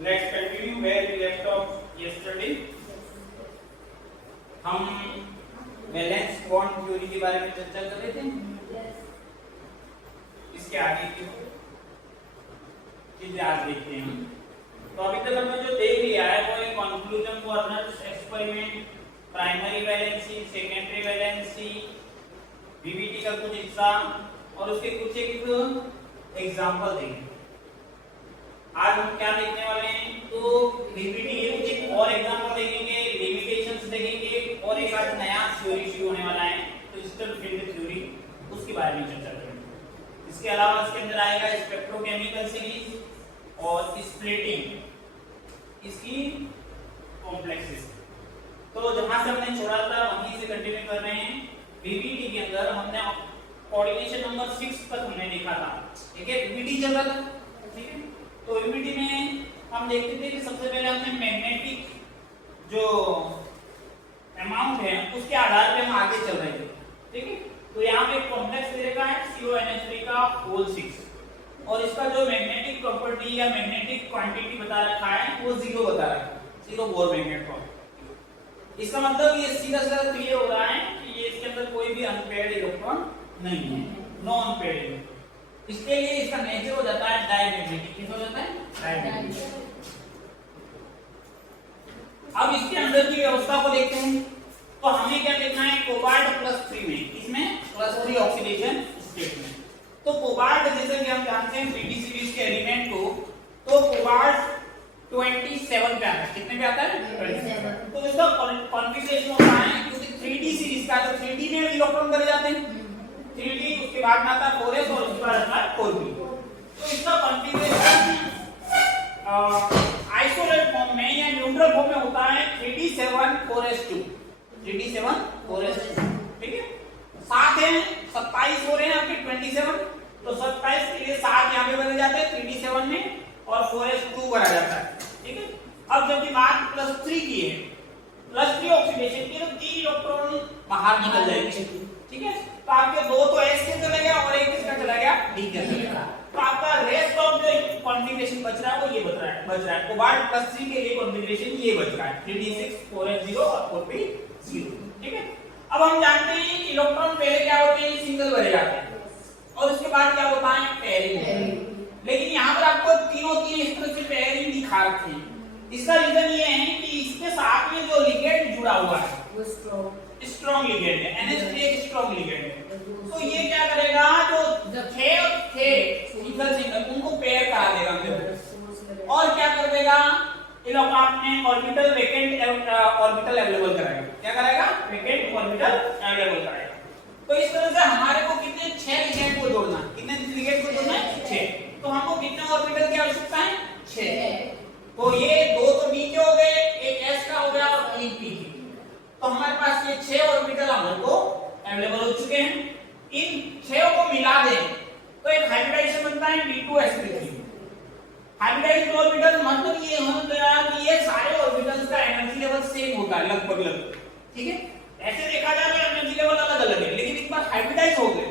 Let's continue where we left off yesterday. हम valence bond theory के बारे में चर्चा कर रहे थे। इसके आगे की चीजें आज देखते हैं। तो अभी तक हमने जो देख लिया है वो एक conclusion for nurse experiment, primary valency, secondary valency, VVT का कुछ हिस्सा और उसके कुछ एक एग्जांपल देंगे। आज हम क्या देखने वाले हैं, तो वीवीटी के कुछ एक और एग्जांपल देखेंगे, लिमिटेशंस देखेंगे और एक आज नया थ्योरी शुरू होने वाला है क्रिस्टल फील्ड थ्योरी, उसके बारे में चर्चा करेंगे। इसके अलावा इसके अंदर आएगा स्पेक्ट्रोकेमिकल सीरीज और स्प्लिटिंग, इसकी कॉम्प्लेक्सेस। तो जहां से हमने छोड़ा था वहीं से कंटिन्यू कर रहे हैं। वीवीटी के अंदर हमने कोऑर्डिनेशन नंबर 6 तक हमने देखा था। ठीक है, वीवीटी चल रहा था। ठीक है, तो वीवीटी में हम देखते थे कि सबसे पहले हमने मैग्नेटिक जो अमाउंट है उसके आधार पे हम आगे चल रहे थे। ठीक है, तो यहाँ पे कॉम्प्लेक्स दे रखा है CONH3 का होल 6 और इसका जो मैग्नेटिक प्रॉपर्टी या मैग्नेटिक क्वांटिटी बता रखा है वो 0 बता रखा है, 0 बोर मैग्नेट का। इसका मतलब ये सीधा सीधा क्लियर हो रहा है कि ये इसके अंदर कोई भी अनपेयर्ड इलेक्ट्रॉन नहीं है, नो अनपेयर्ड इलेक्ट्रॉन। इसके लिए इसका नेचर हो जाता है डायमैग्नेटिक। किस हो जाता है? डायमैग्नेटिक। अब इसके अंदर की व्यवस्था को देखते हैं। तो हमें क्या देखना है, कोबाल्ट +3 में, इसमें +3 ऑक्सीडेशन स्टेट में। तो कोबाल्ट जैसे कि हम जानते हैं 3D सीरीज के एलिमेंट को, तो कोबाल्ट 27 पे आता है। कितने पे आता है? 27। तो इसका कॉन्फ़िगरेशन होता है क्योंकि 3D सीरीज का, तो 3D में इलेक्ट्रॉन कर जाते हैं 3D, उसके बाद आता है 4s और उसके बाद आता है 4p। तो इसका कॉन्फ़िगरेशन आइसोलेट फॉर्म में या न्यूट्रल फॉर्म में होता है 3d7 4s2, 3d7 4s2। ठीक है, साथ है 27 हो रहे हैं आपके 27, तो 27 के लिए 7 यहां पे बन जाते हैं 3d7 में और 4s2 बना जाता है। ठीक है, अब जब की बात +3 की है, +3 ऑक्सीडेशन की, तो 3 इलेक्ट्रॉन बाहर निकल जाएंगे। ठीक है, तो आपके 2 तो s के चला गया और 1 किसका चला गया? d का चला गया। तो आपका रेस्ट ऑफ जो कॉन्फ़िगरेशन बच रहा है वो ये बच रहा है। कोबाल्ट +3 के लिए कॉन्फ़िगरेशन ये बच रहा है 3d6 4s0 और 4p0। ठीक है, अब हम जानते हैं कि इलेक्ट्रॉन पहले क्या होते हैं, सिंगल भरे जाते हैं और उसके बाद क्या होता है, पेयरिंग। लेकिन यहाँ पर आपको तीनों इस तरह से पेयरिंग दिखा रखी है। इसका रीजन ये है कि इसके साथ में जो लिगेंड जुड़ा हुआ है वो स्ट्रॉन्ग लिगेंड है, NH3 एक स्ट्रॉन्ग लिगेंड है। तो ये क्या करेगा, जो थे सिंगल उनको पेयर करा देगा और क्या कर देगा, आपने ऑर्बिटल वैकेंट ऑर्बिटल अवेलेबल कराएगा। क्या कराएगा? वैकेंट ऑर्बिटल अवेलेबल कराएगा। तो इस तरह से हमारे को कितने 6 लिगेंड को जोड़ना, कितने लिगेंड को जोड़ना है? 6। तो हमको कितने ऑर्बिटल की आवश्यकता है? 6। तो ये 2 तो d के हो गए, एक s का हो गया और एक p। तो हमारे पास ये 6 ऑर्बिटल हमारे को अवेलेबल हो चुके हैं। इन 6 को मिला दें तो एक हाइब्रिडाइजेशन बनता है d2sp3। हाइब्रिडाइज्ड ऑर्बिटल मतलब ये हो गया कि ये सारे ऑर्बिटल्स का एनर्जी लेवल सेम होता है लगभग। ठीक है, ऐसे देखा जाए तो एनर्जी लेवल अलग अलग है, लेकिन एक बार हाइब्रिडाइज हो गए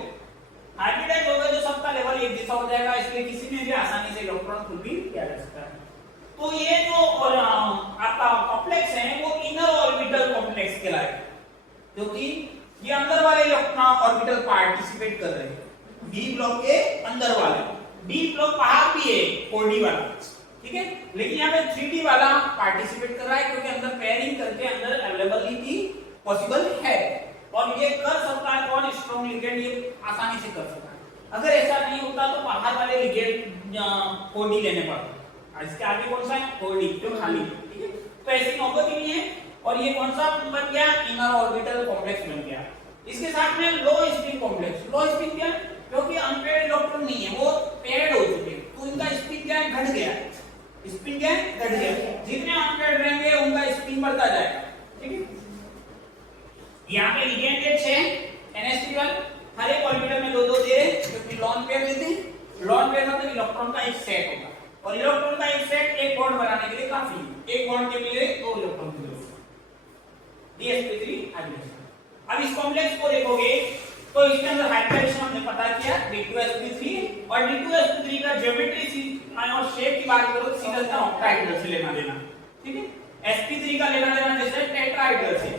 तो सबका लेवल एक जैसा हो जाएगा, इसलिए किसी में भी आसानी से इलेक्ट्रॉन खुद भी किया जा सकता है। तो ये जो आपका कॉम्प्लेक्स है वो इनर ऑर्बिटल कॉम्प्लेक्स कहलाएगा, क्योंकि ये अंदर वाले इलेक्ट्रॉन ऑर्बिटल पार्टिसिपेट कर रहे हैं d ब्लॉक के अंदर वाले। d ब्लॉक बाहर भी है 4d वाला, ठीक है, लेकिन यहाँ पे 3d वाला पार्टिसिपेट कर रहा है क्योंकि अंदर पेयरिंग करके अंदर अवेलेबिलिटी पॉसिबल है और ये कर सकता है कौन, स्ट्रॉन्ग लिगेंड ये आसानी से कर सकता है। अगर ऐसा नहीं होता तो बाहर वाले लिगेंड 4d लेने पड़ते। इसके आगे कौन सा है? 4d जो खाली है। ठीक है, तो ऐसी नौबत ही नहीं है और ये कौन सा बन गया? इनर ऑर्बिटल कॉम्प्लेक्स बन गया। इसके साथ में लो स्पिन कॉम्प्लेक्स। लो स्पिन क्या? क्योंकि अनपेयर्ड इलेक्ट्रॉन नहीं है, वो पेयर्ड हो चुके हैं, तो इनका स्पिन क्या है? घट गया। स्पिन क्या है? घट गया। जितने अनपेयर्ड रहेंगे उनका स्पिन बढ़ता जाएगा। ठीक है, यहाँ पे लिगेंड है 6 NH3 हर एक ऑर्बिटल में 2-2 दे रहे क्योंकि लॉन पेयर देते हैं। लॉन पेयर मतलब इलेक्ट्रॉन का एक सेट होगा और इलेक्ट्रॉन का एक सेट एक बॉन्ड बनाने के लिए काफी है। एक बॉन्ड के लिए 2 इलेक्ट्रॉन की जरूरत है। dsp3 hybridisation. अब इस कॉम्प्लेक्स को देखोगे तो इसके अंदर हाइब्रिडेशन हमने पता किया d2sp3 और d2sp3 का ज्योमेट्री और शेप की बात करो तो सीधा सीधा ऑक्टाहेड्रल से लेना देना, ठीक है। sp3 का लेना देना जैसे टेट्राहेड्रल से,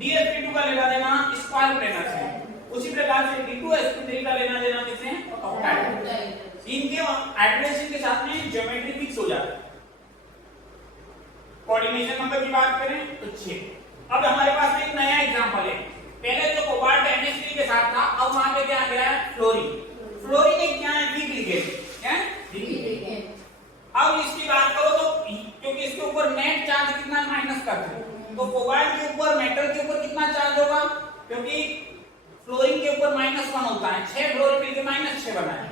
dsp2 का लेना देना स्क्वायर प्लेनर से, उसी प्रकार से d2sp3 का लेना देना जैसे ऑक्टाहेड्रल। इनके एड्रेसिंग के साथ में ज्योमेट्री फिक्स हो जाता है। कोऑर्डिनेशन नंबर की बात करें तो 6। अब हमारे पास एक नया एग्जांपल है। पहले जो कोबाल्ट NH3 के साथ था, अब वहां पे क्या आ गया है, फ्लोरीन। फ्लोरीन एक क्या है, वीक लिगेंड, क्या है, वीक लिगेंड। अब इसकी बात करो तो क्योंकि इसके ऊपर नेट चार्ज कितना है, माइनस का है, तो कोबाल्ट के ऊपर, मेटल के ऊपर कितना चार्ज होगा, क्योंकि फ्लोरीन के ऊपर -1 होता है, 6 फ्लोरीन मिलकर -6 बना है,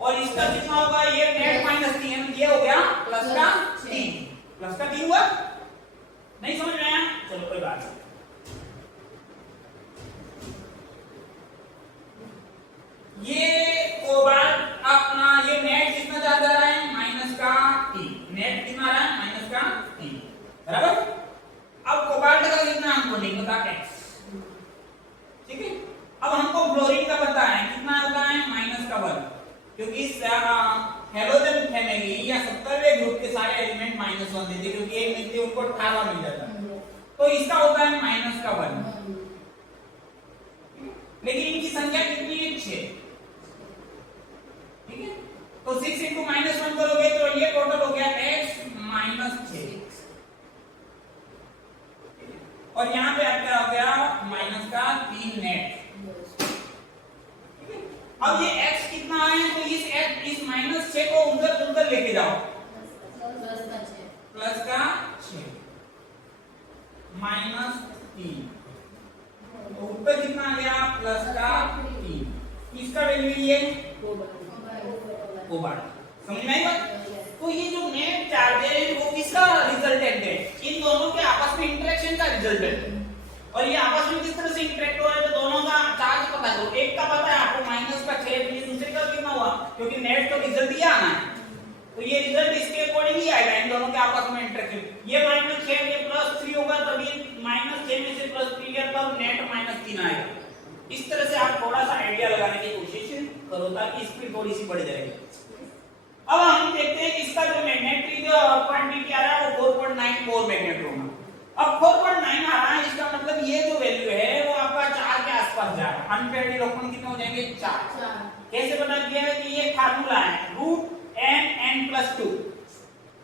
और इसका कितना होगा, ये नेट -3, ये हो गया प्लस का 3, प्लस का 3 हुआ। नहीं समझ में आया, चलो कोई बात नहीं। ये कोबाल्ट अपना ये नेट कितना जा रहा है, -3, नेट कितना रहा है, -3, बराबर। अब कोबाल्ट का कितना हमको नहीं पता, x, ठीक है। अब हमको फ्लोरीन का पता है, कितना होता है, -1, क्योंकि हैलोजन फैमिली या 70वें ग्रुप के सारे एलिमेंट -1 देते, क्योंकि एक मिलते उनको 18 मिल जाता है, तो इसका होता है -1, लेकिन इनकी संख्या कितनी है, 6, ठीक है। तो 6 into -1 करोगे तो ये टोटल हो गया x -6, और यहाँ पे क्या हो गया, -3 नेट, ठीक है। अब ये x कितना है, तो इस -6 को उधर लेके जाओ, प्लस का 6 -3, तो ऊपर कितना आ गया, प्लस का 3, इसका वैल्यू ये कोबाल्ट, समझ में आई बात। तो ये जो नेट चार्ज है वो किसका रिजल्टेंट है, इन दोनों के आपस में इंटरेक्शन का रिजल्टेंट है, और ये आपस में किस तरह से इंटरेक्ट हो रहा है, तो दोनों का चार्ज पता करो। एक का पता है आपको -6, दूसरे का कितना हुआ, क्योंकि नेट तो रिजल्ट ही आना है, तो ये रिजल्ट इसके अकॉर्डिंग ही आएगा, इन दोनों के आपस में इंटरेक्शन। ये -6 ये +3 होगा, तब ये -6 में से +3 गया तब नेट -3 आएगा। इस तरह से आप थोड़ा सा आइडिया लगाने की कोशिश करो ताकि स्पीड थोड़ी सी बढ़ जाएगी। अब हम देखते हैं इसका जो मैग्नेटिक क्वांटिटी आ रहा है वो 4.94 मैग्नेट्रोन। अब 4.9 आ रहा है, इसका मतलब ये जो वैल्यू है वो आपका 4 के आसपास जा रहा है। अनपेयर्ड इलेक्ट्रॉन कितने हो जाएंगे, 4। कैसे पता किया है कि ये फार्मूला है √n+2,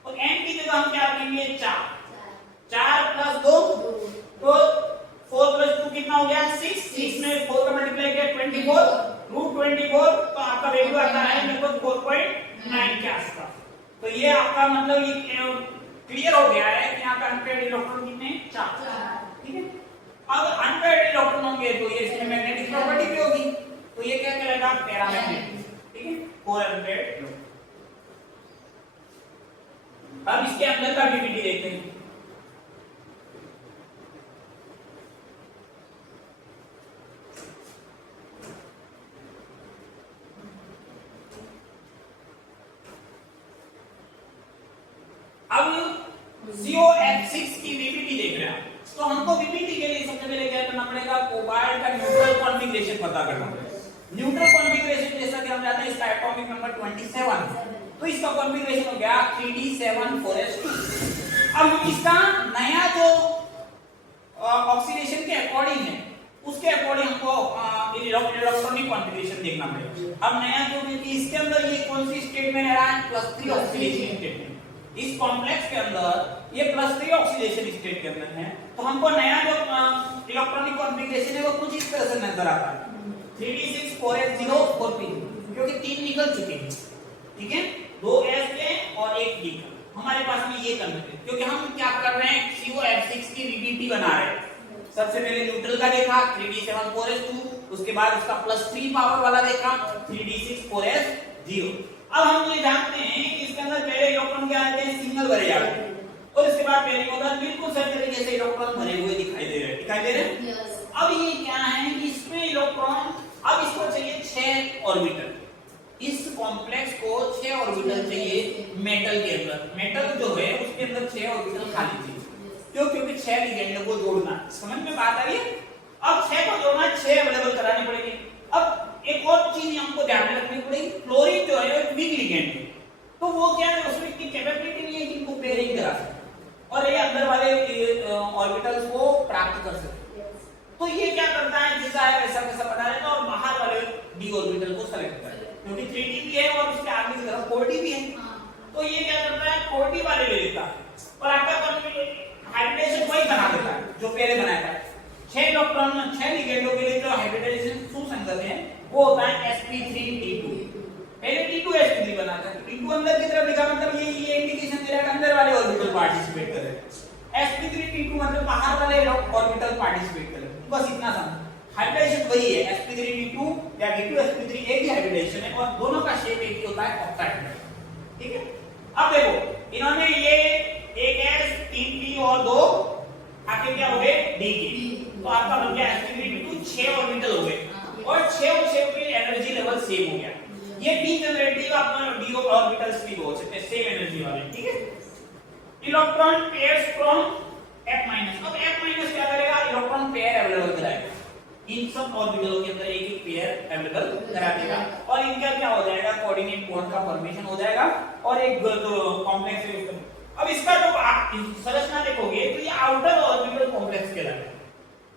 तो n की जगह हम क्या रखेंगे, 4 + 2, तो 4 + 2 कितना हो गया, 6 में 4 का मल्टीप्लाई किया 24, √24, तो आपका वैल्यू आता है लगभग 4.9 के आसपास। तो ये आपका मतलब ये क्लियर हो गया है कि यहाँ पे अनपेयर्ड इलेक्ट्रॉन कितने, 4, ठीक है। अब अनपेयर्ड इलेक्ट्रॉन होंगे तो ये इसमें मैग्नेटिक प्रॉपर्टी भी होगी, तो ये क्या कहलाएगा, पैरामैग्नेटिक, ठीक है, 4 अनपेयर्ड। अब इसके अंदर का पीपीटी देखते हैं। अब COF6 की वीपीटी देख रहे हैं, तो हमको वीपीटी के लिए सबसे पहले क्या करना पड़ेगा, कोबाल्ट का न्यूट्रल कॉन्फ़िगरेशन पता करना पड़ेगा। न्यूट्रल कॉन्फ़िगरेशन जैसा कि हम जानते हैं, इसका एटॉमिक नंबर 27, तो इसका कॉन्फ़िगरेशन हो गया 3d7 4s2। अब हम इसका नया जो ऑक्सीडेशन के अकॉर्डिंग है उसके अकॉर्डिंग हमको इलेक्ट्रॉनिक कॉन्फ़िगरेशन देखना पड़ेगा। अब नया जो कि इसके अंदर ये कौन सी स्टेट में रह रहा है, +3 ऑक्सीडेशन स्टेट में। इस कॉम्प्लेक्स के अंदर ये +3 ऑक्सीडेशन स्टेट के अंदर है, तो हमको नया जो इलेक्ट्रॉनिक कॉन्फ़िगरेशन है वो कुछ इस तरह से नजर आता है, 3d6 4s0 4p, क्योंकि 3 निकल चुके हैं, ठीक है, 2 s के और 1 d का हमारे पास में ये कन्वर्ट, क्योंकि हम क्या कर रहे हैं, COF6 की वीपीटी बना रहे हैं। सबसे पहले न्यूट्रल का देखा 3d7 4s2, उसके बाद उसका +3 पावर वाला देखा 3d6 4s0। अब हम ये जानते हैं कि इसके अंदर पहले इलेक्ट्रॉन क्या आते हैं, सिंगल भरे जाते हैं, और इसके बाद पहले उधर बिल्कुल सही तरीके से इलेक्ट्रॉन भरे हुए दिखाई दे रहे हैं। अब ये क्या है कि इसमें इलेक्ट्रॉन, अब इसको चाहिए 6 ऑर्बिटल, इस कॉम्प्लेक्स को 6 ऑर्बिटल चाहिए मेटल के अंदर। मेटल जो है उसके अंदर 6 ऑर्बिटल खाली चाहिए, क्यों, क्योंकि 6 लिगेंड को जोड़ना। समझ में बात आ रही है। अब 6 को जोड़ना, 6 अवेलेबल कराने पड़ेंगे। अब एक और चीज हमको ध्यान में रखनी पड़ेगी, फ्लोरीन जो है वीक लिगेंड है, तो वो क्या है, उसमें इतनी कैपेबिलिटी नहीं है कि इनको पेयरिंग करा सके और ये अंदर वाले ऑर्बिटल्स को प्राप्त कर सके। तो ये क्या करता है, जैसा है वैसा वैसा बना लेता है और बाहर वाले डी ऑर्बिटल को सेलेक्ट करता है, क्योंकि 3d भी है और उसके आगे की तरफ 4d भी है। तो ये क्या करता है, 4d वाले ले लेता है और आपका हाइब्रिडाइजेशन वही बना देता है जो पहले बनाया था। 6 इलेक्ट्रॉन 6 लिगेंडों के लिए जो हाइब्रिडाइजेशन सुसंगत है वो होता है sp3d2। पहले d2 sp3 बनाता है, d2 अंदर की तरफ लिखा, मतलब ये इंडिकेशन दे रहा है अंदर वाले ऑर्बिटल पार्टिसिपेट कर रहे हैं। sp3d2 मतलब बाहर वाले ऑर्बिटल पार्टिसिपेट कर रहे हैं। बस इतना समझ, हाइब्रिडाइजेशन वही है, sp3d2 या d2 sp3 एक ही हाइब्रिडाइजेशन है और दोनों का शेप एक ही होता है, ऑक्टाहेड्रल। ठीक है, अब देखो इन्होंने ये एक s 3p और 2 आखिर क्या हो गए d की, तो आपका बन गया sp3d2 6 ऑर्बिटल हो गए और 6 और 6 की एनर्जी लेवल सेम हो गया। ये डीजेनरेटिव अपना डी ऑर्बिटल्स भी हो सकते हैं, सेम एनर्जी वाले। ठीक है, electron pairs from f minus. अब f माइनस क्या करेगा, इलेक्ट्रॉन पेयर अवेलेबल कराएगा, इन सब ऑर्बिटलों के अंदर एक एक पेयर अवेलेबल करा देगा और इनका क्या हो जाएगा, कोऑर्डिनेट बॉन्ड का फॉर्मेशन हो जाएगा और एक कॉम्प्लेक्स है। अब इसका जो आप संरचना देखोगे तो ये आउटर ऑर्बिटल कॉम्प्लेक्स कहलाता है।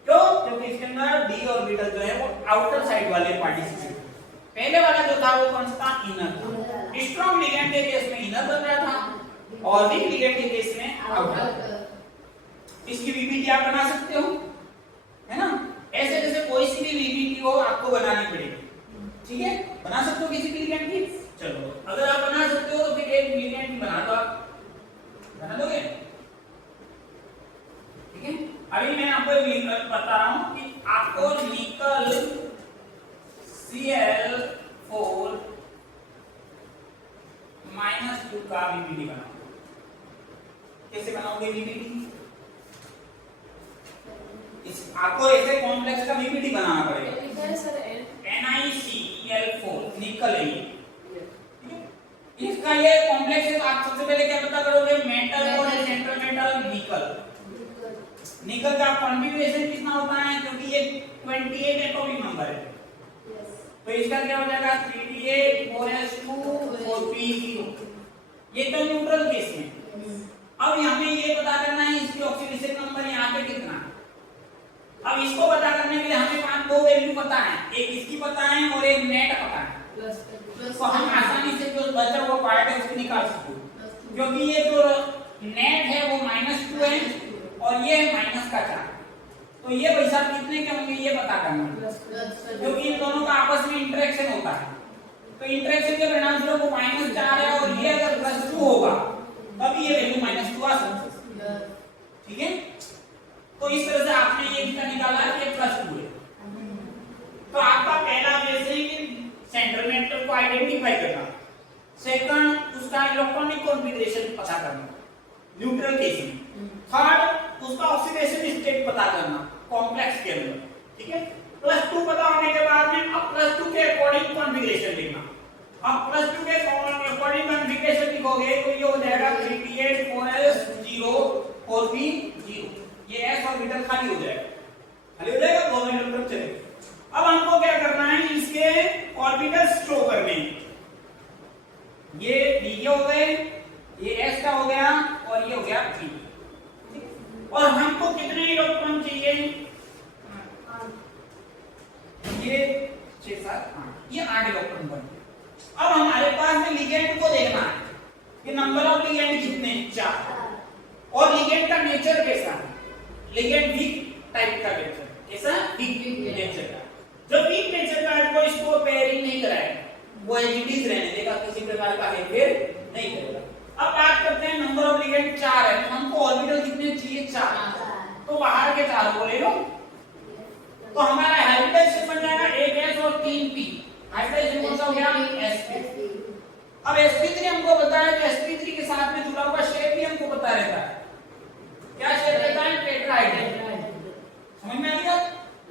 क्यों, क्योंकि इसके अंदर डी ऑर्बिटल जो है वो आउटर साइड वाले पार्टिसिपेट, पहले वाला जो था वो कौन सा, इनर था। स्ट्रांग लिगैंड के केस में इनर बन रहा था और वीक लिगैंड के केस में आउटर। इसकी वीबीटी आप बना सकते हो, है ना, ऐसे जैसे कोई सी भी वीबीटी हो आपको बनानी पड़ेगी। ठीक है, बना सकते हो किसी भी लिगैंड की। चलो अगर आप बना सकते हो तो फिर एक लिगैंड की बना दो, आप बना दोगे। ठीक है, अभी मैं आपको बता रहा हूं कि आपको निकल Cl4 -2 का वीबीटी बनाओ। कैसे बनाओगे वीबीटी, इस आपको ऐसे कॉम्प्लेक्स का वीबीटी बनाना पड़ेगा। NiCl4 निकल है ये, इसका ये कॉम्प्लेक्स है। तो आप सबसे पहले क्या पता करोगे, मेटल और सेंट्रल मेटल निकल। निकल का कॉन्फ़िगरेशन कितना होता है, क्योंकि ये 28 एटॉमिक नंबर है, तो इसका क्या हो जाएगा 3d8 4s2 4p0। ये तो न्यूट्रल केस में। अब हमें ये पता करना है इसकी ऑक्सीडेशन नंबर यहाँ पे कितना। अब इसको पता करने के लिए हमें पांच दो वैल्यू पता है, एक इसकी पता है और एक नेट पता है। तो हम आसानी से जो बचा हुआ पार्ट है उसको निकाल सकते हैं, क्योंकि ये जो नेट है वो -2 है और ये -4। तो ये पैसा कितने के होंगे ये पता करना है, क्योंकि इन दोनों का आपस में इंटरेक्शन होता है। तो इंटरेक्शन के परिणाम स्वरूप वो -4 है और ये अगर +2 होगा तभी ये वैल्यू -2 आ सकती है। ठीक है, तो इस तरह से आपने ये कितना निकाला कि +2 है। तो आपका पहला वैसे ही सेंट्रल मेटल को आइडेंटिफाई करना, सेकंड उसका इलेक्ट्रॉनिक कॉन्फ़िगरेशन पता करना न्यूट्रल केस में, थर्ड उसका ऑक्सीडेशन स्टेट पता करना कॉम्प्लेक्स के अंदर। ठीक है, +2 पता होने के बाद में अब +2 के अकॉर्डिंग कॉन्फ़िगरेशन लिखना। अब +2 के अकॉर्डिंग कॉन्फ़िगरेशन लिखोगे तो ये हो जाएगा 3d8 4s0 4p0। ये s ऑर्बिटल खाली हो जाएगा, खाली हो जाएगा, दोनों इलेक्ट्रॉन चले। अब हमको क्या करना है, इसके ऑर्बिटल्स शो करने। ये d के हो गए, ये s का हो गया और ये हो गया p। और हमको कितने इलेक्ट्रॉन चाहिए, ये 6 7 8, ये 8 इलेक्ट्रॉन बन गए। अब हमारे पास में लिगेंड को देखना है कि नंबर ऑफ लिगेंड कितने, 4, और लिगेंड का नेचर कैसा है, लिगेंड वीक टाइप का नेचर, कैसा वीक नेचर का। जो वीक नेचर का है वो इसको पेयरिंग नहीं कराएगा, वो एजिटीज रहने देगा, किसी प्रकार का हेरफेर नहीं करेगा। अब बात करते हैं नंबर ऑफ लिगेंड 4 है, तो हमको ऑर्बिटल कितने चाहिए, 4, तो बाहर के 4 को ले लो। तो हमारा हाइब्रिडाइजेशन बन जाएगा 1s और 3p। हाइब्रिडाइजेशन कौन सा हो गया, sp। अब sp3 हमको बताया कि sp3 के साथ में जुड़ा हुआ शेप भी हमको पता रहता है, क्या शेप रहता है, टेट्राहेड्रल। समझ में आ गया।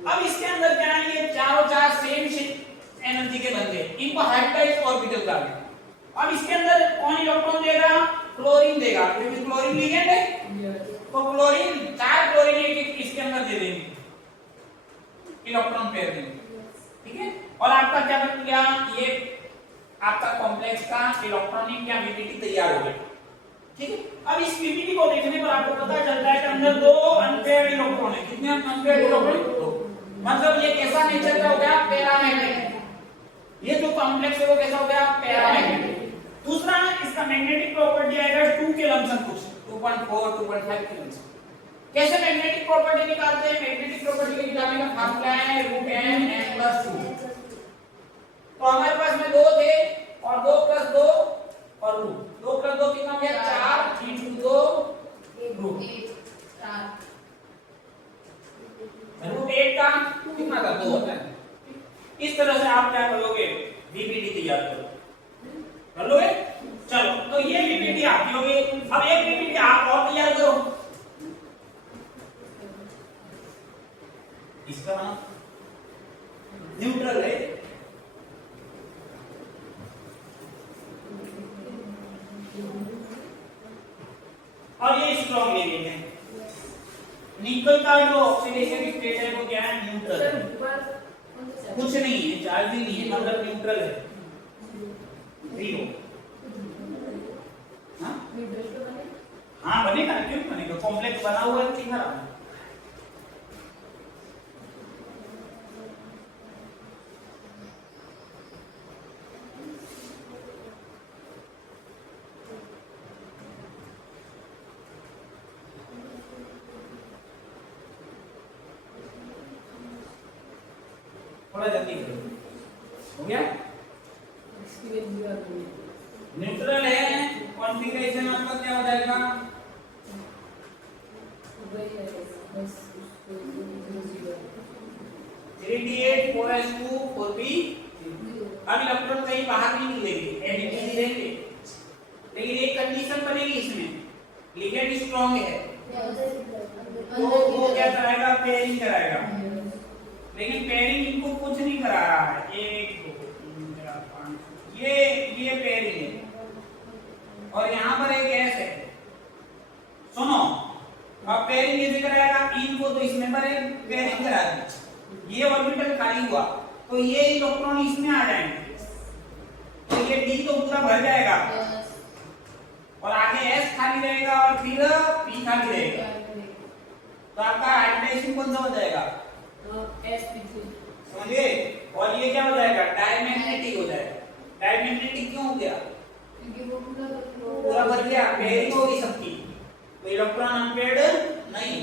अब इसके अंदर क्या है, ये चारों 4 सेम एनर्जी के बन गए, इनको हाइब्रिडाइज ऑर्बिटल का है। अब इसके अंदर कौन इलेक्ट्रॉन देगा, क्लोरीन देगा, क्योंकि क्लोरीन लिगेंड है। तो क्लोरीन 4 क्लोरीन एक इसके अंदर दे देंगे, इलेक्ट्रॉन पेयर देंगे। ठीक है, और आपका क्या बन गया, ये आपका कॉम्प्लेक्स का इलेक्ट्रॉनिक या पीपीटी तैयार हो गया। ठीक है, अब इस पीपीटी को देखने पर आपको पता चलता है कि अंदर दो अनपेयर्ड इलेक्ट्रॉन है। कितने अनपेयर्ड इलेक्ट्रॉन? दो। मतलब ये कैसा नेचर का हो गया? पैरामैग्नेटिक। ये जो कॉम्प्लेक्स है वो कैसा हो गया? पैरामैग्नेटिक। दूसरा इसका मैग्नेटिक प्रॉपर्टी आएगा 2 के लमसम कुछ 2.4 2.5 के लमसम। कैसे मैग्नेटिक प्रॉपर्टी निकालते हैं? मैग्नेटिक प्रॉपर्टी के निकालने का फार्मूला है √n(n+2)। तो हमारे पास में 2 थे और 2 + 2 और √2 + 2 कितना हो गया? 4 × 2 √8 का कितना था? 2 होता है। इस तरह से आप क्या करोगे? पीपीटी तैयार करो। कर लोगे? चलो, तो ये पीपीटी आपकी होगी। अब एक पीपीटी आप और तैयार करो। इसका न्यूट्रल है, और ये स्ट्रॉन्ग एलिमेंट है। निकल का जो ऑक्सीडेशन स्टेट है वो क्या है? न्यूट्रल है। कुछ नहीं है, चार्ज ही नहीं है, मतलब न्यूट्रल है, 0। हाँ बनेगा, क्यों बनेगा? कॉम्प्लेक्स बना हुआ है, ठीक है। थोड़ा जल्दी करो। हो गया? न्यूट्रल है, कॉन्फ़िगरेशन आपका क्या हो जाएगा? 3d8 4s2 4p। अब इलेक्ट्रॉन कहीं बाहर नहीं निकलेंगे, एडिटिव रहेंगे, लेकिन एक कंडीशन बनेगी इसमें, लिगेंड स्ट्रांग है तो वो क्या कराएगा? पेयरिंग कराएगा। लेकिन पेयरिंग इनको कुछ नहीं करा रहा है। 1 2 3 4 5 ये पेयरिंग है और यहाँ पर एक गैस है। सुनो, अब पेयरिंग कैसे कराएगा? इनको तो इसमें पर पेयरिंग करा दी, ये ऑर्बिटल खाली हुआ तो ये इलेक्ट्रॉन इसमें आ जाएंगे, तो ये डी तो पूरा भर जाएगा और आगे एस खाली रहेगा और फिर पी खाली रहेगा। तो आपका हाइब्रिडेशन कौन सा हो जाएगा? समझिए। और ये क्या हो जाएगा? डायमैग्नेटिक हो जाएगा। डायमैग्नेटिक क्यों हो गया? पूरा भर गया, पेयरिंग होगी सबकी, तो इलेक्ट्रॉन अनपेयर्ड नहीं।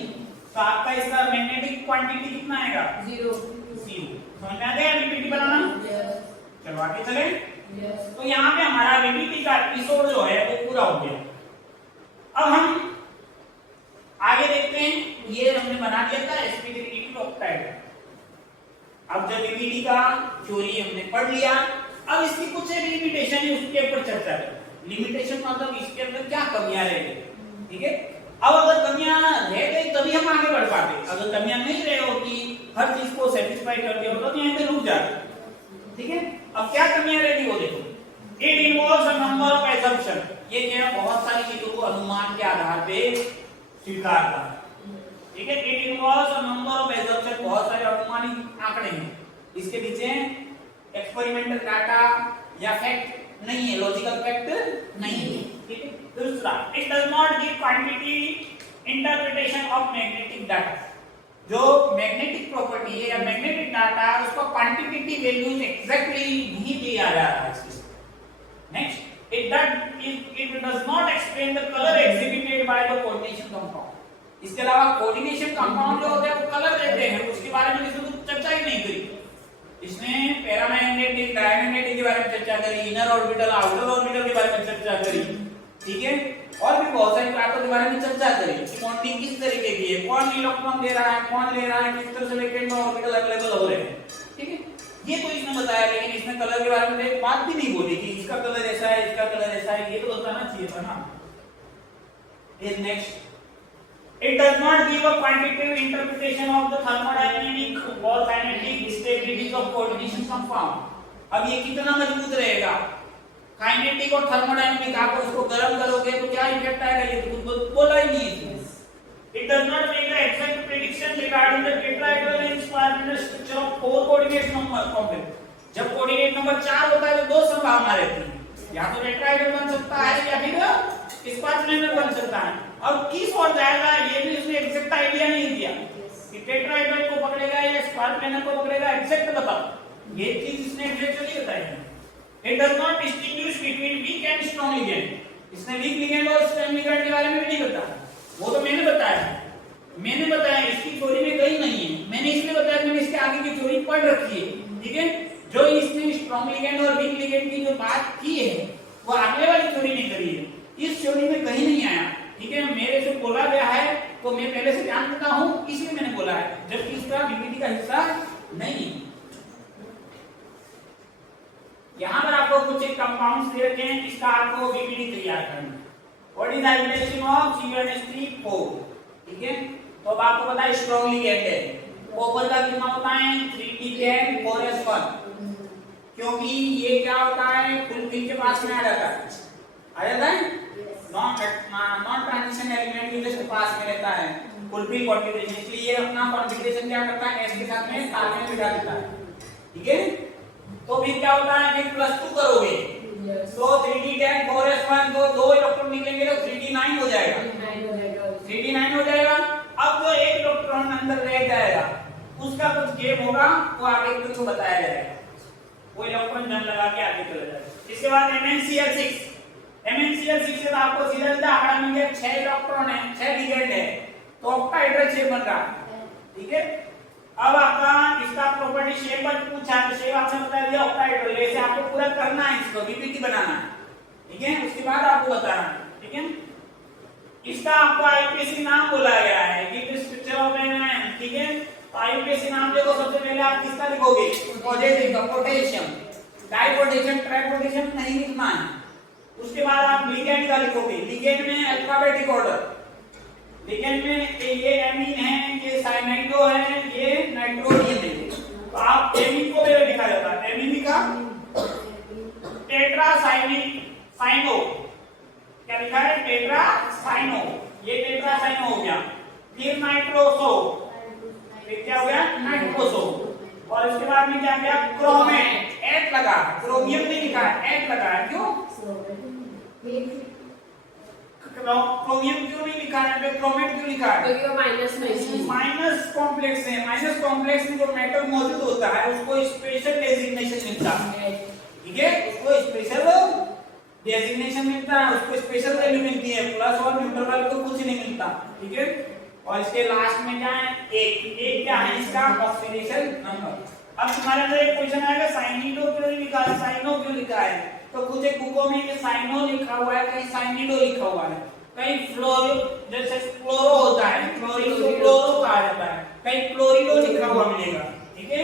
तो आपका इसका मैग्नेटिक क्वांटिटी कितना आएगा? 0। समझ में आ गया पीपीटी बनाना? चलो आगे चले। तो यहाँ पे हमारा पीपीटी का एपिसोड जो है वो पूरा हो गया। अब हम आगे देखते हैं। ये हमने बना दिया था sp3 ऑक्साइड। अब जब पीपीटी का थ्योरी हमने पढ़ लिया, अब इसकी कुछ एक लिमिटेशन है, उसके ऊपर चर्चा करें। लिमिटेशन मतलब इसके अंदर क्या कमियां रह गई, ठीक है। अब अगर कमियां रह गई तभी हम आगे बढ़ पाते, अगर कमियां नहीं रह होती, हर चीज को सेटिस्फाई कर दिया होता तो यहीं पे रुक जाते, ठीक है। अब क्या कमियां रह गई वो देखो। It involves a number of assumption। ये क्या, बहुत सारी चीजों को अनुमान के आधार पे स्वीकारता है, ठीक है। It involves a number of assumption, बहुत सारे अनुमानित आंकड़े हैं, इसके पीछे एक्सपेरिमेंटल डाटा या फैक्ट नहीं है, लॉजिकल फैक्ट नहीं है, ठीक है। दूसरा, it does not give quantity interpretation of magnetic data. जो मैग्नेटिक प्रॉपर्टी है या मैग्नेटिक डाटा, उसका क्वांटिटेटिव वैल्यूज एग्जैक्टली नहीं दिया जा रहा है। Next, it does not explain the color exhibited by the coordination compound। इसके अलावा कोऑर्डिनेशन कंपाउंड जो होते हैं वो कलर देते हैं, उसके बारे में किसी को चर्चा ही नहीं करी। इसने पैरामैग्नेटिक, डायमैग्नेटिक के बारे में चर्चा करी, इनर ऑर्बिटल, आउटर ऑर्बिटल के बारे में चर्चा करी, ठीक है। और भी बहुत सारी बातों के बारे में चर्चा करी कि बॉन्डिंग किस तरीके की है, कौन इलेक्ट्रॉन दे रहा है, कौन ले रहा है, किस तरह से वैकेंट ऑर्बिटल अवेलेबल हो रहे हैं, ठीक है। ये तो इसने बताया, लेकिन इसने कलर के बारे में एक बात भी नहीं बोली कि इसका कलर ऐसा है, इसका कलर ऐसा है, ये तो बताना चाहिए था ना। Next, it does not give a quantitative interpretation of the thermodynamic or kinetic stabilities of coordination compound। अब ये कितना मजबूत रहेगा, काइनेटिक और थर्मोडायनामिक, आप उसको गर्म करोगे तो क्या इफेक्ट आएगा, ये तो कुछ बोला ही नहीं है। It does not make the exact prediction regarding the tetrahedral and square structure of four coordinate number complex। जब कोऑर्डिनेट नंबर 4 होता है तो दो संभावना रहती है, या तो टेट्राहेड्रल बन सकता है या फिर स्क्वायर प्लेनर बन सकता है। और किस ओर जाएगा ये भी उसने एग्जैक्ट आइडिया नहीं दिया कि टेट्राहेड्रल को पकड़ेगा या स्क्वायर प्लेनर को पकड़ेगा, एग्जैक्ट बताओ, ये चीज इसने एग्जैक्ट नहीं बताई। It does not distinguish between weak and strong ligand. इसने वीक लिगेंड और स्ट्रांग लिगेंड के बारे में भी नहीं बताया, वो तो मैंने बताया इसकी थ्योरी में कहीं नहीं है। मैंने इसलिए बताया मैंने इसके आगे की थ्योरी पढ़ रखी है, ठीक है। जो इसने स्ट्रांग लिगेंड और वीक लिगेंड की जो बात की है वो आगे वाली थ्योरी ने करी है, इस थ्योरी में कहीं नहीं आया, ठीक है। मेरे से बोला गया है तो मैं पहले से ध्यान देता हूं इसलिए मैंने बोला है, जबकि इसका बीपीटी का हिस्सा नहीं है। यहां पर आपको कुछ कंपाउंड्स दे रखे हैं, इसका आपको बीपीटी तैयार करना है। What is the relation of CH3 ठीक है। तो अब आपको पता है स्ट्रांग लिगेंड है, कॉपर का कितना होता है 3D10 4s1, क्योंकि ये क्या होता है फुलफिल के पास में आ जाता है नॉन ट्रांजिशन एलिमेंट के जस्ट पास में रहता है फुलफिल कॉन्फ़िगरेशन, इसलिए ये अपना कॉन्फ़िगरेशन क्या करता है s के साथ में साथ में बिठा देता है, ठीक है। तो फिर क्या होता है फिर +2 करोगे तो 3D10 4s1 दो इलेक्ट्रॉन निकलेंगे तो 3D9 हो जाएगा, 3D9 हो जाएगा। अब जो एक इलेक्ट्रॉन अंदर रह जाएगा उसका कुछ गेम होगा, वो आगे कुछ बताया जाएगा, वो इलेक्ट्रॉन जन लगा के आगे चला जाएगा। इसके बाद MnCl6 से आपको सीधा सीधा आंकड़ा मिल गया 6 इलेक्ट्रॉन है, 6 लिगेंड है, तो ऑक्टाहेड्रल शेप बन रहा है, ठीक है। अब आपका इसका प्रॉपर्टी शेप पर पूछा तो शेप आपने बता दिया ऑक्टाहेड्रल, ऐसे आपको पूरा करना है, इसको बीपीटी बनाना है, ठीक है। उसके बाद आपको बताना है, ठीक है। इसका आपको आईयूपीएसी नाम बोला गया है कि पिक्चर ऑफ एन, ठीक है। आईयूपीएसी नाम देखो, सबसे पहले आप किसका लिखोगे पॉजिटिव का, पोटेशियम, डाइपोटेशियम ट्राइपोटेशियम नहीं लिखना है। उसके बाद आप लिगेंड का लिखोगे, लिगेंड में अल्फाबेटिक ऑर्डर, लिगेंड में ये एमीन है, ये साइनाइडो है, ये नाइट्रोडियम है, तो आप एमीन को पहले लिखा जाता है, एमीन लिखा, टेट्रासाइनो, क्या लिखा है टेट्रासाइनो, ये टेट्रासाइनो हो गया। फिर नाइट्रोसो, फिर क्या हो गया नाइट्रोसो, और इसके बाद में क्या गया क्रोमेट, एट लगा, क्रोमियम नहीं लिखा है, एट लगा है, क्यों क्रोमियम क्यों नहीं लिखा है, क्रोमेट क्यों लिखा है, क्योंकि वो माइनस कॉम्प्लेक्स है, माइनस कॉम्प्लेक्स में जो मेटल मौजूद होता है उसको स्पेशल डेजिग्नेशन मिलता है, ठीक है, उसको स्पेशल डेजिग्नेशन मिलता है, उसको स्पेशल वैल्यू मिलती है, प्लस और न्यूट्रल वाले को कुछ नहीं मिलता, ठीक है। और इसके लास्ट में क्या है एक क्या है इसका ऑक्सीडेशन नंबर। अब तुम्हारे अंदर एक क्वेश्चन आएगा साइनिडो क्यों लिखा है, साइनो क्यों लिखा है, तो कुछ एक बुकों में ये साइनो लिखा हुआ है, कहीं साइनिडो लिखा हुआ है, कहीं फ्लोरो, जैसे क्लोरो होता है क्लोरीन को क्लोरो कहा जाता है, कहीं क्लोरिडो लिखा हुआ मिलेगा, ठीक है।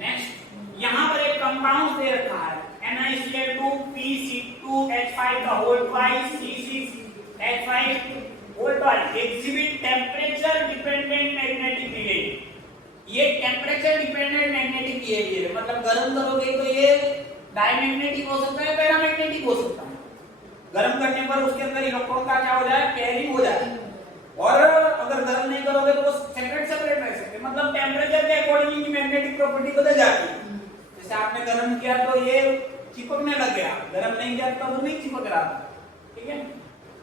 नेक्स्ट यहां पर एक कंपाउंड दे रखा है NaCl2PC2H5 का whole twice C6H5 whole twice exhibit temperature dependent magnetic behaviour. ये टेंपरेचर डिपेंडेंट मैग्नेटिक बिहेवियर है, मतलब गर्म करोगे तो ये डायमैग्नेटिक हो सकता है, पैरामैग्नेटिक हो सकता है। गर्म करने पर उसके अंदर इलेक्ट्रॉन का क्या हो जाए पेयरिंग हो जाए, और अगर गर्म नहीं करोगे तो वो सेपरेट रह सकते, मतलब टेंपरेचर के अकॉर्डिंग मैग्नेटिक प्रॉपर्टी बदल जाती है। जैसे आपने गर्म किया तो ये चिपकने लग गया, गर्म नहीं किया तो वो नहीं चिपक रहा, ठीक है।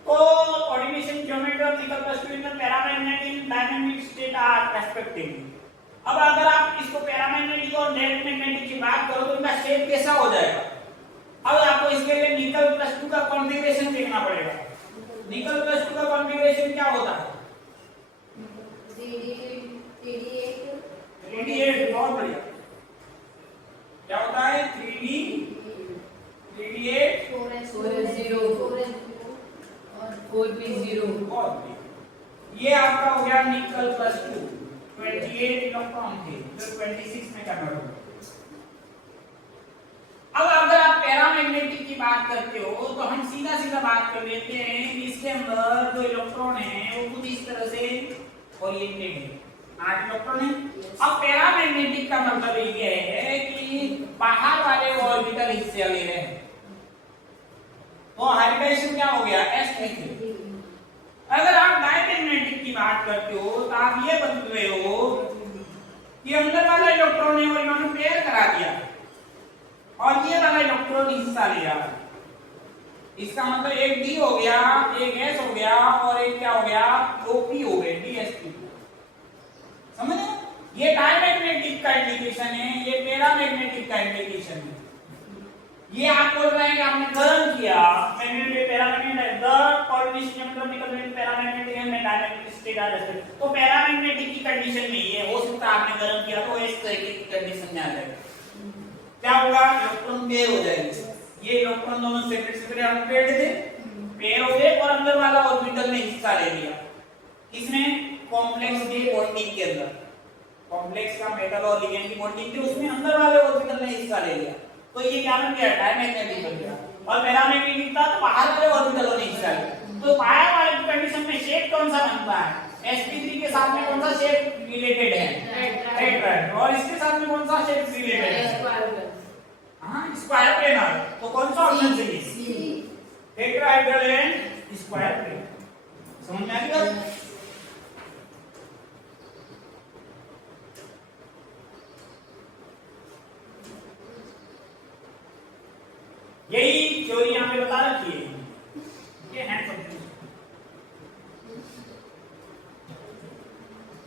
तो coordination geometry of nickel plus in the paramagnetic dynamic state are respectively. अब अगर आप इसको पैरामैग्नेटिक और डायरेक्ट मैग्नेटिक की बात करो तो इनका शेप कैसा हो जाएगा। अब आपको इसके लिए निकल +2 का कॉन्फ़िगरेशन देखना पड़ेगा। निकल +2 का कॉन्फ़िगरेशन क्या होता है 3D8, बहुत बढ़िया। क्या होता है 3D8 4s0 ये आपका हो गया निकल +2, 28 इलेक्ट्रॉन थे जो 26 में कन्वर्ट हो गए। अब अगर आप पैरामैग्नेटिक की बात करते हो तो हम सीधा बात कर लेते हैं कि इसके अंदर जो इलेक्ट्रॉन है वो कुछ इस तरह से ओरिएंटेड है, 8 इलेक्ट्रॉन है। अब पैरामैग्नेटिक का मतलब ये है कि बाहर वाले ऑर्बिटल हिस्से ले रहे हैं, तो हाइब्रिडेशन क्या हो गया sp3। अगर आप डायमैग्नेटिक की बात करते हो तो आप ये बदल रहे हो कि अंदर वाला इलेक्ट्रॉन है वो इन्होंने पेयर करा दिया और ये वाला इलेक्ट्रॉन हिस्सा लिया। इसका मतलब एक डी हो गया, एक एस हो गया और एक क्या हो गया, ओपी हो गए, डीएसपी। समझ रहे? ये डायमैग्नेटिक का इंडिकेशन है, ये पैरामैग्नेटिक का इंडिकेशन है। ये आप बोल रहे हैं कि आपने गर्म किया, मैग्नेटिक पैरामैग्नेटिक है, द कोऑर्डिनेशन मतलब निकल रही पैरामैग्नेटिक है, मैं डायमैग्नेटिक स्टेट आ जाता है। तो पैरामैग्नेटिक की कंडीशन नहीं है, हो सकता है आपने गर्म किया तो इस तरीके की कंडीशन में आ जाएगा। क्या होगा, इलेक्ट्रॉन पेयर हो जाएंगे। ये इलेक्ट्रॉन दोनों सेपरेट सेपरेट अनपेयर्ड थे, पेयर हो गए और अंदर वाला ऑर्बिटल ने हिस्सा ले लिया। इसमें कॉम्प्लेक्स के बॉन्डिंग के अंदर, कॉम्प्लेक्स का मेटल और लिगेंड की बॉन्डिंग थी, उसमें अंदर वाले ऑर्बिटल ने हिस्सा ले लिया। तो ये क्या बन गया, डायमैग्नेटिक बन गया। और पैरामैग्नेटिक था तो बाहर वाले ऑर्बिटल ने हिस्सा लिया। तो बाहर वाले कंडीशन में शेप कौन सा बनता है, sp3 के साथ में कौन सा शेप रिलेटेड है, टेट्राहेड्रल, और इसके साथ में कौन सा शेप रिलेटेड है, हां स्क्वायर प्लेनर। तो कौन सा ऑप्शन चाहिए, सी, टेट्राहेड्रल एंड स्क्वायर प्लेनर। समझ में आ गया? यही थ्योरी यहां पे बता रखी है। ये है समझ,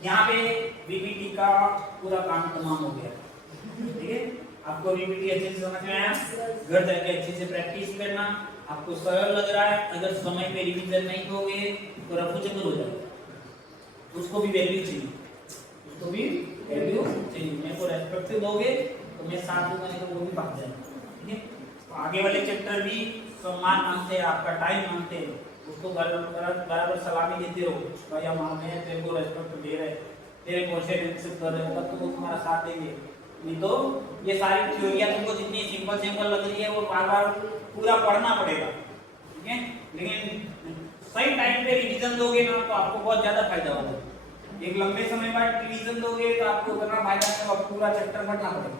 यहाँ पे बीबीटी का पूरा काम तमाम हो गया। ठीक है, आपको बीबीटी अच्छे से समझ में आया, घर जाके अच्छे से प्रैक्टिस करना। आपको सरल लग रहा है, अगर समय पे रिवीजन नहीं दोगे तो रफू चक्कर हो जाएगा। उसको भी वैल्यू चाहिए, उसको भी वैल्यू चाहिए। मेरे को रेस्पेक्ट दोगे तो मैं साथ दूंगा, नहीं तो वो भी भाग जाएगा। ठीक है, तो आगे वाले चैप्टर भी सम्मान मांगते हैं, आपका टाइम मांगते हैं, उसको बराबर सलामी देते रहो। भाई हम हमें तेरे को रेस्पेक्ट दे रहे हैं, तेरे क्वेश्चन कर रहे हो, तब तो वो तुम्हारा साथ देंगे। नहीं तो ये सारी थ्योरियां तुमको जितनी सिंपल सिंपल लग रही है वो बार बार पूरा पढ़ना पड़ेगा। ठीक है, लेकिन सही टाइम पे रिवीजन दोगे ना तो आपको बहुत ज्यादा फायदा होगा। एक लंबे समय बाद रिवीजन दोगे तो आपको उतना फायदा नहीं, पूरा चैप्टर पढ़ना पड़ेगा।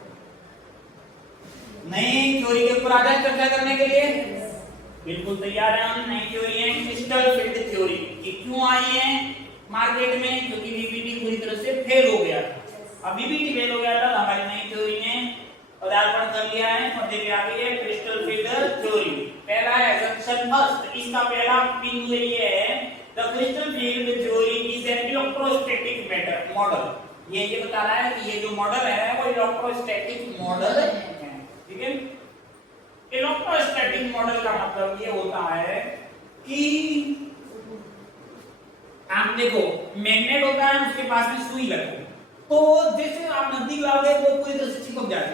नई थ्योरी के ऊपर आधार चर्चा करने के लिए बिल्कुल तैयार है हम। नई थ्योरी है क्रिस्टल फील्ड थ्योरी। ये क्यों आई है मार्केट में, क्योंकि बीबीटी पूरी तरह से फेल हो गया था। अब बीबीटी फेल हो गया था, हमारी नई थ्योरी ने पदार्पण कर लिया है, पढ़ते भी आ गई है क्रिस्टल फील्ड थ्योरी। पहला है असम्पशन फर्स्ट, इसका पहला बिंदु ये है, the crystal field theory is an electrostatic matter model. ये बता रहा है कि ये जो मॉडल है वो इलेक्ट्रोस्टैटिक मॉडल है। ठीक है, इलेक्ट्रोस्टैटिक मॉडल का मतलब ये होता है कि आप देखो मैग्नेट होता है, उसके पास में सुई लगती है, तो जैसे आप नजदीक लाओगे तो पूरी तरह से चिपक जाती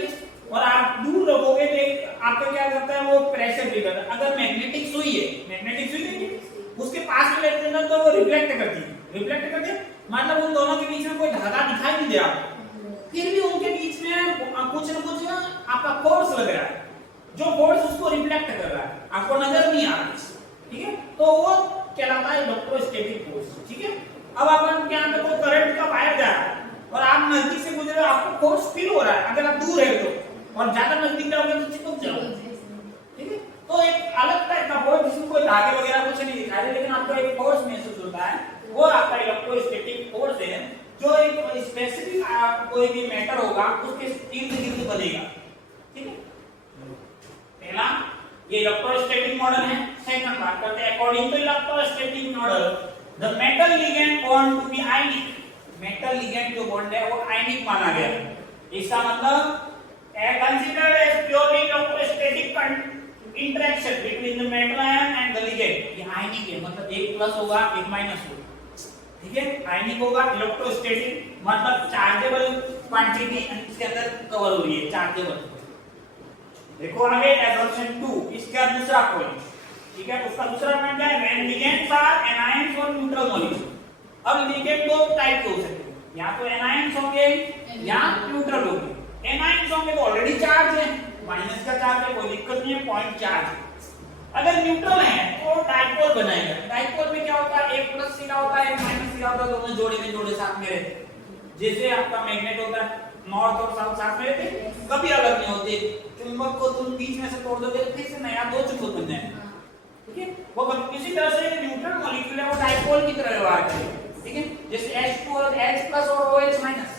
है, और आप दूर रखोगे तो आपका क्या करता है, वो प्रेशर भी करता है। अगर मैग्नेटिक सुई है, मैग्नेटिक सुई देखिए उसके पास में लेते हैं तो वो रिफ्लेक्ट करती है, मतलब उन दोनों के बीच में कोई धागा दिखाई नहीं दे आपको, फिर भी उनके बीच में कुछ न कुछ आपका फोर्स लग रहा है, जो फोर्स उसको रिफ्लेक्ट कर रहा है, आपको नजर नहीं आ रहा। ठीक है, तो वो कहलाता है इलेक्ट्रोस्टैटिक फोर्स। ठीक है, अब अपन क्या पे कोई करंट का वायर जा रहा है और आप नजदीक से गुजर रहे हो, आपको फोर्स फील हो रहा है। अगर आप दूर है तो, और ज्यादा नजदीक जाओगे तो चिपक जाओगे। ठीक है, तो एक अलग टाइप का फोर्स, जिसमें कोई धागे वगैरह कुछ नहीं दिखाई दे, लेकिन आपको एक फोर्स महसूस होता है, वो आपका इलेक्ट्रोस्टैटिक फोर्स है, जो एक स्पेसिफिक कोई भी मैटर होगा उसके इर्द गिर्द बनेगा। ठीक है, पहला ये इलेक्ट्रोस्टैटिक मॉडल है। सेकंड बात करते हैं, according to electrostatic model the metal ligand bond to be ionic. Metal ligand जो बॉन्ड है वो आयनिक माना गया। इसका मतलब considered as purely electrostatic interaction between the metal ion and the ligand. ये आयनिक है, मतलब एक प्लस होगा एक माइनस होगा। ठीक है, आयनिक होगा, इलेक्ट्रोस्टैटिक मतलब चार्जेबल क्वांटिटी इसके अंदर कवर हो रही है, चार्जेबल। देखो आगे एडॉप्शन 2, इसका दूसरा पॉइंट। ठीक है, उसका दूसरा पॉइंट क्या है, व्हेन लिगेंड्स आर एनायंस और न्यूट्रल मॉलिक्यूल। अब लिगेंड दो टाइप के हो सकते हैं, या तो एनायंस होंगे या न्यूट्रल होंगे। एनायंस होंगे तो ऑलरेडी चार्ज है, माइनस का चार्ज है, कोई दिक्कत नहीं है, पॉइंट चार्ज है। अगर न्यूट्रल है तो डाइपोल बनाएगा। डाइपोल में क्या होता है, एक प्लस सिरा होता है, एक माइनस सिरा होता है, दोनों जोड़े में जोड़े साथ में रहते हैं। जैसे आपका मैग्नेट होता है, नॉर्थ और साउथ साथ में रहते, कभी अलग नहीं होते। चुंबक को तुम बीच में से तोड़ दोगे तो फिर से नया दो चुंबक बन जाएगा। ठीक है, वो किसी तरह से न्यूट्रल मॉलिक्यूल है, वो डाइपोल की तरह व्यवहार करेगा। ठीक है, जैसे H2 और H+ और OH-।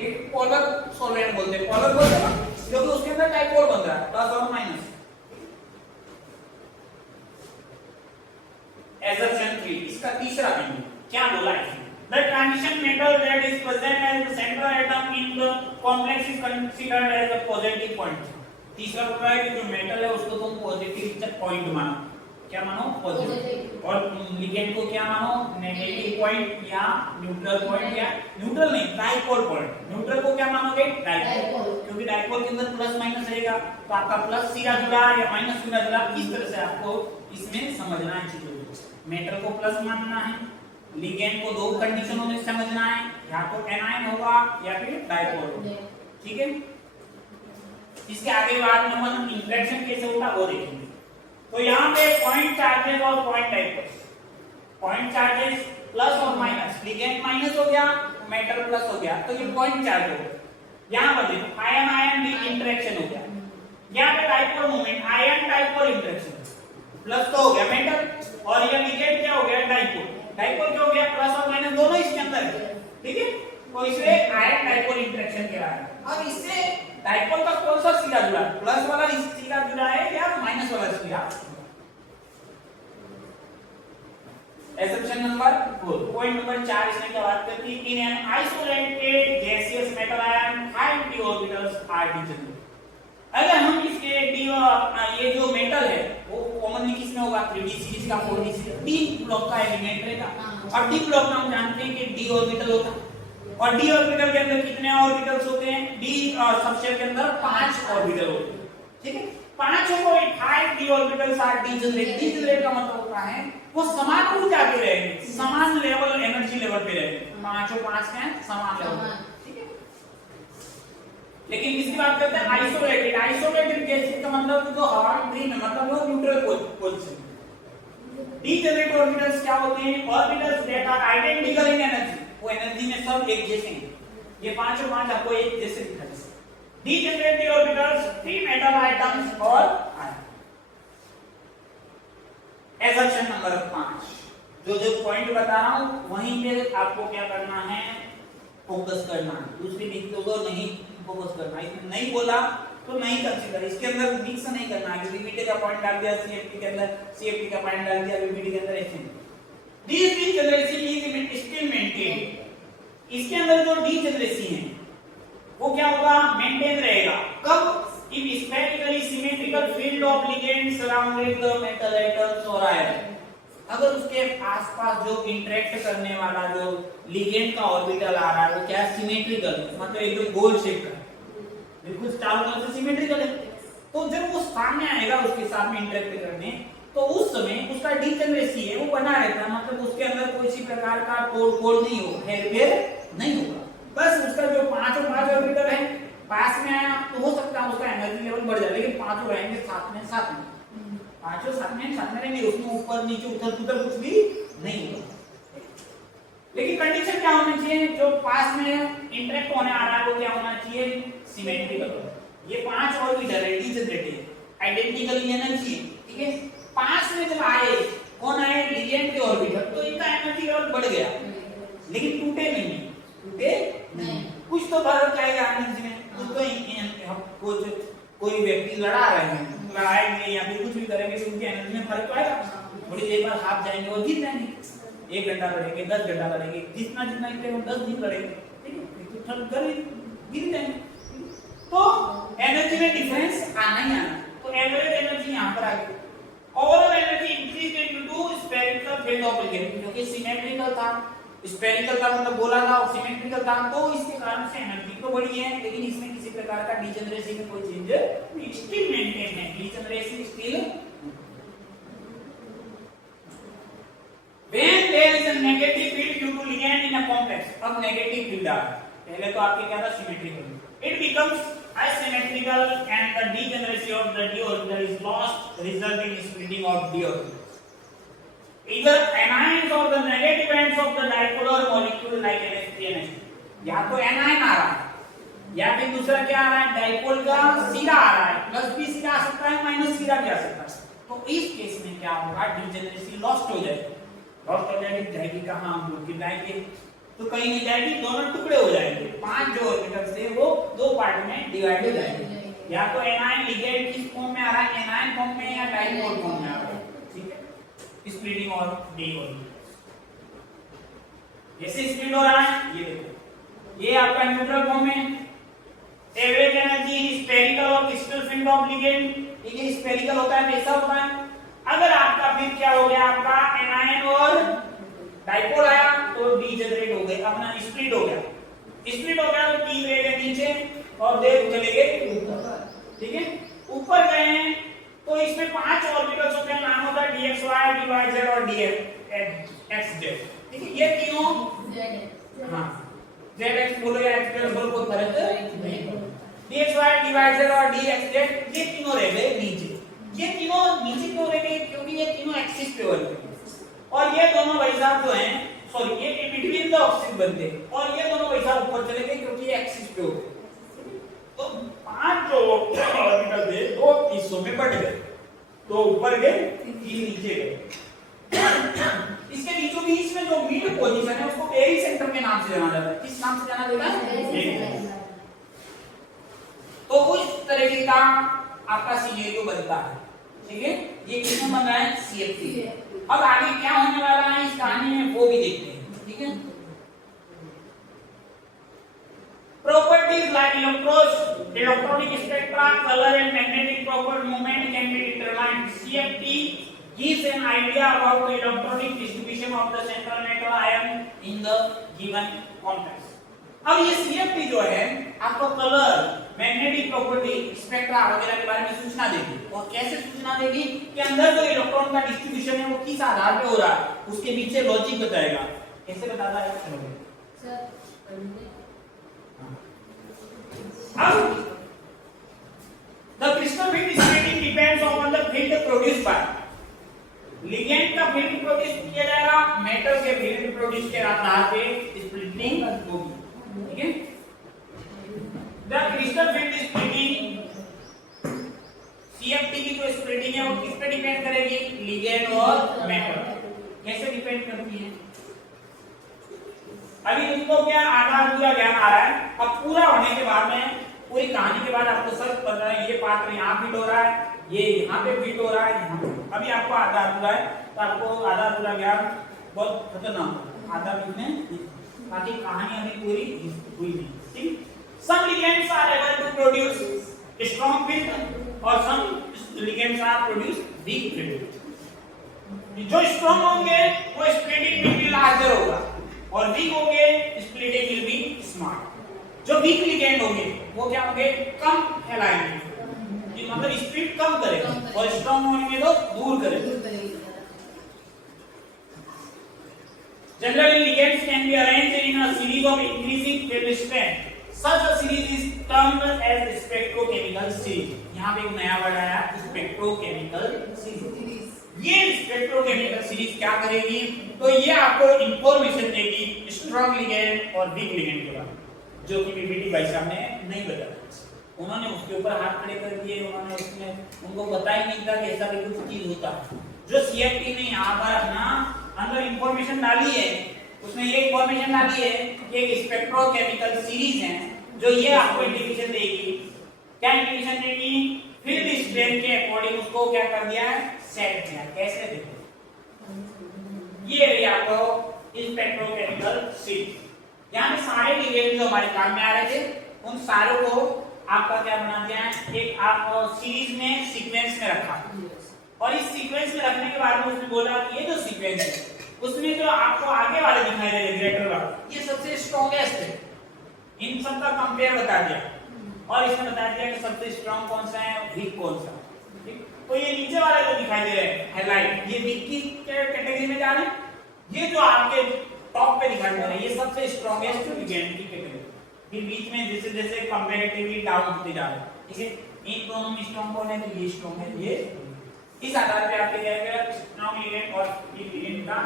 एक पोलर सॉल्वेंट बोलते हैं, पोलर बोलते हैं ना, क्योंकि उसके अंदर डाइपोल बन रहा है, प्लस और माइनस। assumption 3, इसका तीसरा बिंदु क्या बोला है? The transition metal that is present as the central atom in the complex is considered as a positive point. तीसरा बोल रहा है कि जो मेटल है उसको तुम पॉजिटिव पॉइंट मानो। क्या मानो? पॉजिटिव। और लिगेंड को क्या मानो? नेगेटिव पॉइंट या न्यूट्रल पॉइंट, या न्यूट्रल नहीं, डाइपोल पॉइंट। न्यूट्रल को क्या मानोगे? डाइपोल, क्योंकि डाइपोल के अंदर प्लस माइनस रहेगा, तो आपका प्लस सीधा जुड़ा या माइनस सीधा जुड़ा, इस तरह से आपको इसमें समझना है चीजों को। मेटल को प्लस मानना है, लिगेंड को दो कंडीशनों में समझना है, या तो एनायन होगा या फिर डाइपोल होगा। ठीक है, इसके आगे बाद में हम इंटरेक्शन कैसे होता वो देखेंगे। तो यहाँ पे पॉइंट चार्जेस और point dipoles, point charges plus और माइनस, लिगेंड माइनस हो गया, मेटल प्लस हो गया, तो ये पॉइंट चार्ज हो गया। यहाँ पर देखो आयन आयन भी इंटरेक्शन हो गया, यहाँ पे dipole movement, ion dipole interaction, plus तो हो गया मेटल, और ये लिगेंड क्या हो गया? डाइपोल। डाइपोल क्या हो गया? प्लस और माइनस दोनों इसके अंदर है। ठीक है, तो इसलिए आयन डाइपोल इंटरेक्शन कह रहा है। अब इससे डाइपोल का कौन सा सीधा जुड़ा है? प्लस वाला सीधा जुड़ा है या माइनस वाला सीधा? एसम्पशन नंबर 4, पॉइंट नंबर 4 इसमें क्या बात करती है? In an isolated gaseous metal ion 5 d orbitals are degenerate. अगर हम इसके ये जो मेटल है वो कॉमनली किसमें होगा? 3d सीरीज का 4d सीरीज d ब्लॉक का एलिमेंट रहेगा, और d ब्लॉक में हम जानते हैं कि d ऑर्बिटल होता है, और d ऑर्बिटल के अंदर कितने ऑर्बिटल्स होते हैं? d सबशेल के अंदर 5 ऑर्बिटल होते हैं। ठीक है, 5 को 5 d orbitals are degenerate. Degenerate का मतलब होता है वो समान ऊर्जा पे रहेंगे, समान लेवल एनर्जी लेवल पे रहेंगे, 5 हैं समान लेवल। ठीक है, लेकिन किसकी बात करते हैं? आइसोलेटेड। आइसोलेटेड गैस का मतलब जो हवा में फ्री में, मतलब वो न्यूट्रल पोजीशन। डीजनरेट ऑर्बिटल्स क्या होते हैं? Orbitals that are identical in energy, वो एनर्जी में सब एक जैसे हैं। ये 5 आपको एक जैसे दिखा रहे हैं। डीजनरेट ऑर्बिटल्स 3 मेटल आइटम्स और आयन। एसम्पशन नंबर 5, जो पॉइंट बता रहा हूं वहीं पे आपको क्या करना है? फोकस करना है, दूसरी चीजों को नहीं फोकस करना। इसमें नहीं बोला तो नहीं कंसीडर, इसके अंदर मिक्स नहीं करना है। बीबीटी का पॉइंट डाल दिया सीएफटी के अंदर, सीएफटी का पॉइंट डाल दिया बीबीटी के अंदर, ऐसे this degeneracy is still maintain. इसके अंदर जो डीजनरेसी है वो क्या होगा? मेंटेन रहेगा। कब? If spherically symmetrical field of ligand surrounded the metal atoms और आयन। अगर उसके आसपास जो इंटरेक्ट करने वाला जो लिगेंड का ऑर्बिटल आ रहा है वो क्या? सिमेट्रिकल, मतलब एकदम गोल शेप का, बिल्कुल चारों तरफ से सिमेट्रिकल है। तो जब वो सामने आएगा उसके साथ में इंटरेक्ट करने, तो उस समय उसका डीजनरेसी है वो बना रहता है, मतलब उसके अंदर कोई सी प्रकार का तोड़-फोड़ नहीं होगा, हेरफेर नहीं होगा। बस उसका जो 5 ऑर्बिटल है पास में आया तो हो सकता है उसका एनर्जी लेवल बढ़ जाए, लेकिन 5 रहेंगे साथ में 5 साथ में रहेंगे, उसमें ऊपर नीचे उथल-पुथल कुछ भी नहीं होगा। लेकिन कंडीशन क्या होनी चाहिए? जो पास में इंटरेक्ट होने आ रहा है वो क्या होना चाहिए? सिमेट्रिकल। ये 5 ऑर्बिटल है डीजनरेटेड, आइडेंटिकल इन एनर्जी। ठीक है, 5 में जब आए, कौन आए? लिगेंड के ऑर्बिटल, तो इनका एनर्जी लेवल बढ़ गया, लेकिन टूटे नहीं। कुछ तो फर्क आएगा एनर्जी में, कुछ तो कोई व्यक्ति लड़ा रहे हैं, लड़ाएंगे या फिर कुछ भी करेंगे तो उनकी एनर्जी में फर्क तो आएगा। थोड़ी देर बाद हाथ जाएंगे और जीत जाएंगे, 1 घंटा लड़ेंगे, 10 घंटा लड़ेंगे, जितना इतने 10 दिन लड़ेंगे, ठीक है, तो गिर जाएंगे। तो एनर्जी में डिफरेंस आना ही आना। तो एवरेज एनर्जी यहाँ पर आ गई। Overall energy increase due to spherical field of ligand, क्योंकि सिमेट्रिकल था, स्फेरिकल का मतलब गोला था और सिमेट्रिकल था, तो इसके कारण से एनर्जी तो बढ़ी है, लेकिन इसमें किसी प्रकार का डीजनरेसी में कोई चेंज नहीं, स्टिल मेंटेन है, degeneracy still. When there is a negative field due to ligand in a complex, अब नेगेटिव फील्ड आ रहा है। पहले तो आपके क्या था? Symmetrical, it becomes asymmetrical and the degeneracy of the d orbital is lost, resulting in splitting of d orbitals. Either anions or the negative ends of the dipolar molecule like NH3 and NH2. या तो anion आ रहा है या फिर दूसरा क्या आ रहा है? डाइपोल का सीधा आ रहा है, प्लस भी सीधा आ सकता है, माइनस सीधा भी आ सकता है। तो इस केस में क्या होगा? डीजेनरेसी लॉस्ट हो जाएगी। लॉस्ट हो जाएगी, जाएगी कहां? हम लोग गिराएंगे, तो कहीं नहीं जाएगी, दोनों टुकड़े हो जाएंगे। 5 जो ऑर्बिटल्स थे वो 2 पार्ट में डिवाइड हो जाएंगे। या तो एनायन लिगेंड किस फॉर्म में आ रहा है, एनायन फॉर्म में या डाइपोल फॉर्म में आ रहा है, ठीक है। स्प्लिटिंग और डी ऑर्बिटल जैसे स्प्लिट हो रहा है, ये देखो, ये आपका न्यूट्रल फॉर्म में। एवरेज एनर्जी इन स्फेरिकल और क्रिस्टल फिल्ड ऑफ लिगेंड, ये स्फेरिकल होता है, ऐसा होता है। अगर आपका फिर क्या हो गया, आपका एनायन और डाइपोल आया तो डी जनरेट हो गए, अपना स्प्लिट हो गया। स्प्लिट हो गया तो 3 रह गए नीचे और देव चले गए ऊपर, ठीक है। ऊपर गए हैं तो इसमें 5 ऑर्बिटल्स होते हैं, नाम होता है dxy, dyz और dxz, ठीक है। ये तीनों हां zx बोलो या x बोलो, कोई फर्क नहीं पड़ता। dxy, dyz और dxz ये तीनों रह गए नीचे। ये तीनों नीचे क्यों रह गए, क्योंकि ये तीनों एक्सिस पे बन गए और ये दोनों भाई साहब जो हैं, सॉरी, ये बिटवीन द ऑक्सिस बनते हैं और ये दोनों भाई साहब ऊपर चले गए क्योंकि ये एक्सिस पे हो गए। तो 5 जो ऑर्बिटल थे 2 हिस्सों में बट गए, 2 ऊपर गए, 3 नीचे गए। इसके बीचों बीच में जो मिड पोजीशन है उसको पेरी सेंटर के नाम से जाना जाता है। किस नाम से जाना जाता है? तो उस तरीके का आपका सिनेरियो बनता है, ठीक है। ये किसमें बन रहा है, सीएफटी। अब आगे क्या होने वाला है इस कहानी में वो भी देखते हैं, ठीक है। Properties like electronic spectra, colour and magnetic property movement can be determined. CFT gives an idea about the electronic distribution of the central metal ion in the given context. अब ये CFT जो है आपको कलर, मैग्नेटिक प्रॉपर्टी, स्पेक्ट्रा वगैरह के बारे में सूचना देगी। और कैसे सूचना देगी कि अंदर जो इलेक्ट्रॉन का डिस्ट्रीब्यूशन है वो किस आधार पे हो रहा है, उसके पीछे लॉजिक बताएगा। कैसे बताता है सर? अब the crystal field splitting depends upon the field produced by ligand का फील्ड प्रोड्यूस किया जाएगा, मेटल के फील्ड प्रोड्यूस के आधार पे स्प्लिटिंग होगी, ठीक है। The crystal field splitting, CFT की जो स्प्लिटिंग है वो किस पे डिपेंड करेगी, लिगेंड और मेटल। कैसे डिपेंड करती है, अभी तुमको क्या आधार पूरा ज्ञान आ रहा है। अब पूरा होने के बाद में, पूरी कहानी के बाद आपको सब पता है, ये पात्र यहाँ फिट हो रहा है, ये यहाँ पे फिट हो रहा है, यहाँ पे। अभी आपको आधा अधूरा है तो आपको आधा अधूरा ज्ञान बहुत खतरनाक आधा में, ताकि कहानी अभी पूरी हुई नहीं, ठीक। Some ligands are able to produce strong field और some ligands are produce weak field। जो strong होंगे वो splitting will be larger होगा और weak होंगे splitting will be small। जो weak ligand होंगे वो क्या होंगे, कम फैलाएंगे, मतलब स्पीड कम करेंगे और स्ट्रांग होने तो दूर करेंगे। Generally ligands can be arranged in a series of increasing field strength. Such a series is termed as spectrochemical series। यहाँ पे एक नया वर्ड आया, spectrochemical series। ये spectrochemical series क्या करेगी, तो ये आपको इंफॉर्मेशन देगी स्ट्रांग लिगेंड और वीक लिगेंड के बारे में, जो कि पीपीटी भाई साहब ने नहीं बताया। उन्होंने उसके ऊपर हाथ खड़े कर दिए, उन्होंने उसमें उनको पता ही नहीं था कि ऐसा भी कुछ चीज होता है। जो सीएफटी ने यहाँ पर अपना अंदर इंफॉर्मेशन डाली है, उसमें ये इंफॉर्मेशन डाली है कि एक स्पेक्ट्रोकेमिकल सीरीज है जो ये आपको इंडिकेशन देगी। क्या इंडिकेशन देगी, फील्ड स्ट्रेंथ के अकॉर्डिंग उसको क्या कर दिया है, सेट किया। कैसे देखो, ये है आपको स्पेक्ट्रोकेमिकल सीरीज। यहाँ पे सारे लिगेंड जो हमारे काम में आ रहे थे उन सारों को आपका क्या बना दिया है, एक आप सीरीज में सीक्वेंस में रखा। और इस सीक्वेंस में रखने के बाद में उसने बोला कि ये जो सीक्वेंस है उसमें जो आपको आगे वाले दिखाई दे रहे ग्रेटर वाला, ये सबसे स्ट्रॉन्गेस्ट है। इन सब का कंपेयर बता दिया और इसमें बता दिया कि सबसे स्ट्रॉन्ग कौन सा है, वीक कौन सा, ठीक। तो ये नीचे वाले जो दिखाई दे रहे हैं हाइलाइट, ये वीक की कैटेगरी में जा रहे हैं। ये जो आपके टॉप पे दिखाई दे रहे हैं ये सबसे स्ट्रॉन्गेस्ट लिगेंड की कैटेगरी। फिर बीच में जैसे जैसे कंपैरेटिवली डाउन होते जा रहे हैं, ठीक है। इन दोनों में स्ट्रांग कौन है, तो ये स्ट्रांग है, ये इस आधार पे आपके जाएगा स्ट्रांग लिगेंड और वीक लिगेंड का।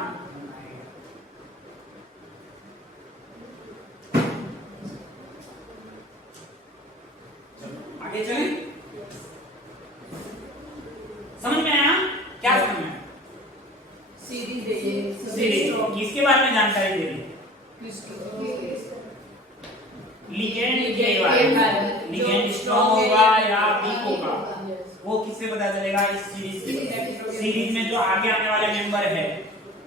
आगे चलें, समझ में आया, क्या समझ में आया? सीरीज किसके बारे में जानकारी दे रही है, लिगेंड स्ट्रॉन्ग होगा या वीक होगा वो किससे पता चलेगा? इस सीरीज से। सीरीज में जो आगे आने वाले मेंबर है,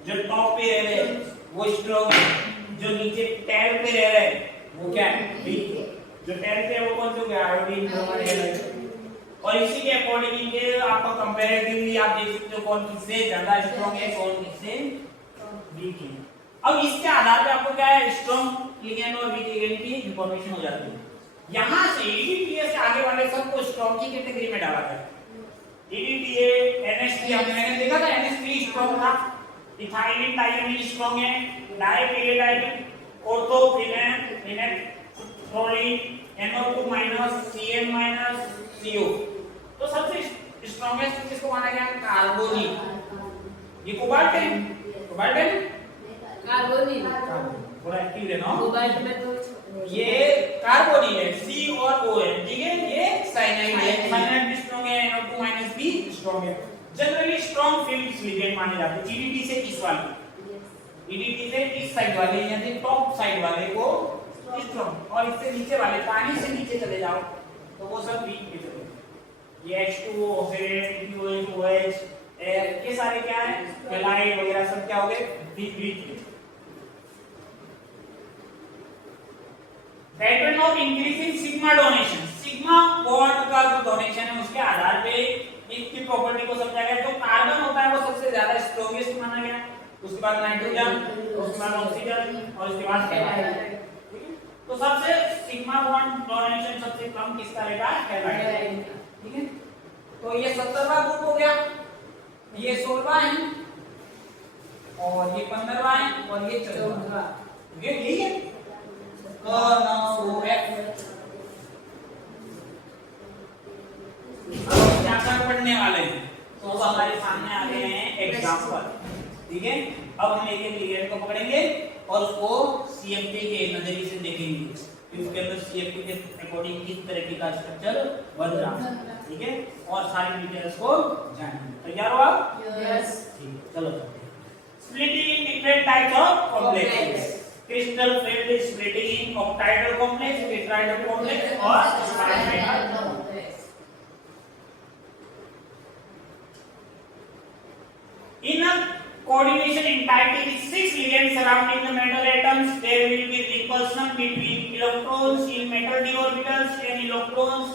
जो टॉप पे रह रहे वो स्ट्रॉन्ग है, जो नीचे टेल पे रह रहे वो क्या है? वीक। जो टेल पे है वो कौन से हो गया? Iodine, bromide, halide. और इसी के अकॉर्डिंग इनके आपको कंपैरेटिवली आप देख सकते हो कौन किससे ज्यादा स्ट्रॉन्ग है, कौन किससे वीक है। अब इसके आधार पे आपको क्या है? स्ट्रॉन्ग लिगेंड और वीक लिगेंड की इंफॉर्मेशन हो जाती है। यहां से EDTA से आगे वाले सबको स्ट्रॉन्ग की कैटेगरी में डाला गया। EDTA, NH3 हमने देखा था, NH3 स्ट्रॉन्ग था, इथाइलिन डाइमीन स्ट्रॉन्ग है, डाइपीरियडाइन, ऑर्थोफिनेन, फ्लोरीन, NO2- CN- CO। तो सबसे स्ट्रॉन्गेस्ट किसको माना गया? कार्बोनिल। ये कोबाल्ट है, कोबाल्ट है, कार्बोनिल पूरा एक्टिव है ना। कोबाल्ट में तो ये कार्बोनिल है, C और O है, ठीक है। ये साइनाइड है, साइनाइड भी स्ट्रॉन्ग है, NO2- भी स्ट्रॉन्ग है। जनरली स्ट्रॉन्ग फील्ड्स लिगेंड माने जाते हैं। EDT से इस वाले, EDT से इस साइड वाले यानी टॉप साइड वाले को स्ट्रॉन्ग, और इससे नीचे वाले पानी से नीचे चले जाओ तो वो सब वीक पे चले जाओ। ये H2O, OH, OH, ये सारे क्या है? हैलाइड वगैरह सब क्या हो गए? Weak. Pattern of increasing sigma donation, sigma bond का जो डोनेशन है उसके आधार पे इसकी प्रॉपर्टी को समझा गया। जो कार्बन होता है वो सबसे ज्यादा स्ट्रॉन्गेस्ट माना गया, उसके बाद नाइट्रोजन, उसके बाद ऑक्सीजन और उसके बाद हैलाइड। तो सबसे सिग्मा बॉन्ड डोनेशन सबसे कम किसका रहेगा? हैलाइड। ठीक है, तो ये 17वां ग्रुप हो गया, ये 16वां है और ये 15वां है और ये 14वां। ये यही है। पढ़ने वाले हैं तो अब हमारे सामने आ गए हैं एग्जांपल। ठीक है, अब हम एक एक लिगेंड को पकड़ेंगे और उसको CFP के नजरिए से देखेंगे कि उसके अंदर CFP के अकॉर्डिंग किस तरह का स्ट्रक्चर बन रहा है। ठीक है, और सारी डिटेल्स को जानेंगे। तैयार हो आप? यस। ठीक है, चलो splitting in different types of complexes. Crystal field is splitting in octahedral complex, tetrahedral complex और spiral complex. In a coordination entirety with 6 ligands surrounding the metal atoms, there will be repulsion between electrons in metal d orbitals and electrons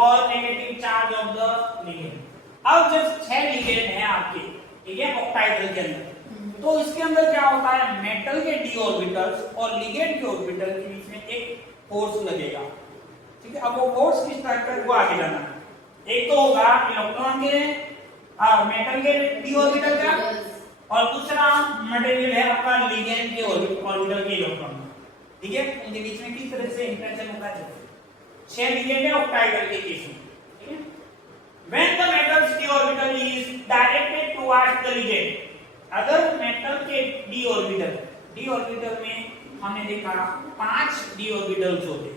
or negative charge of the ligand. अब जब 6 ligand हैं आपके, ठीक है, octahedral के अंदर, तो इसके अंदर क्या होता है? मेटल के d ऑर्बिटल्स और लिगेंड के ऑर्बिटल के बीच में एक फोर्स लगेगा। ठीक है, अब वो फोर्स किस टाइप का वो आगे जाना है। एक तो होगा इलेक्ट्रॉन के मेटल के d ऑर्बिटल का, और दूसरा मटेरियल है आपका लिगेंड के ऑर्बिटल के इलेक्ट्रॉन। ठीक है, उनके बीच में किस तरह से इंटरेक्शन होता है? 6 लिगेंड है ऑक्टाहेड्रल के केस में। ठीक है, when the metal's d orbital is directed towards the ligand, अगर मेटल के d ऑर्बिटल में हमने देखा 5 d ऑर्बिटल्स होते हैं,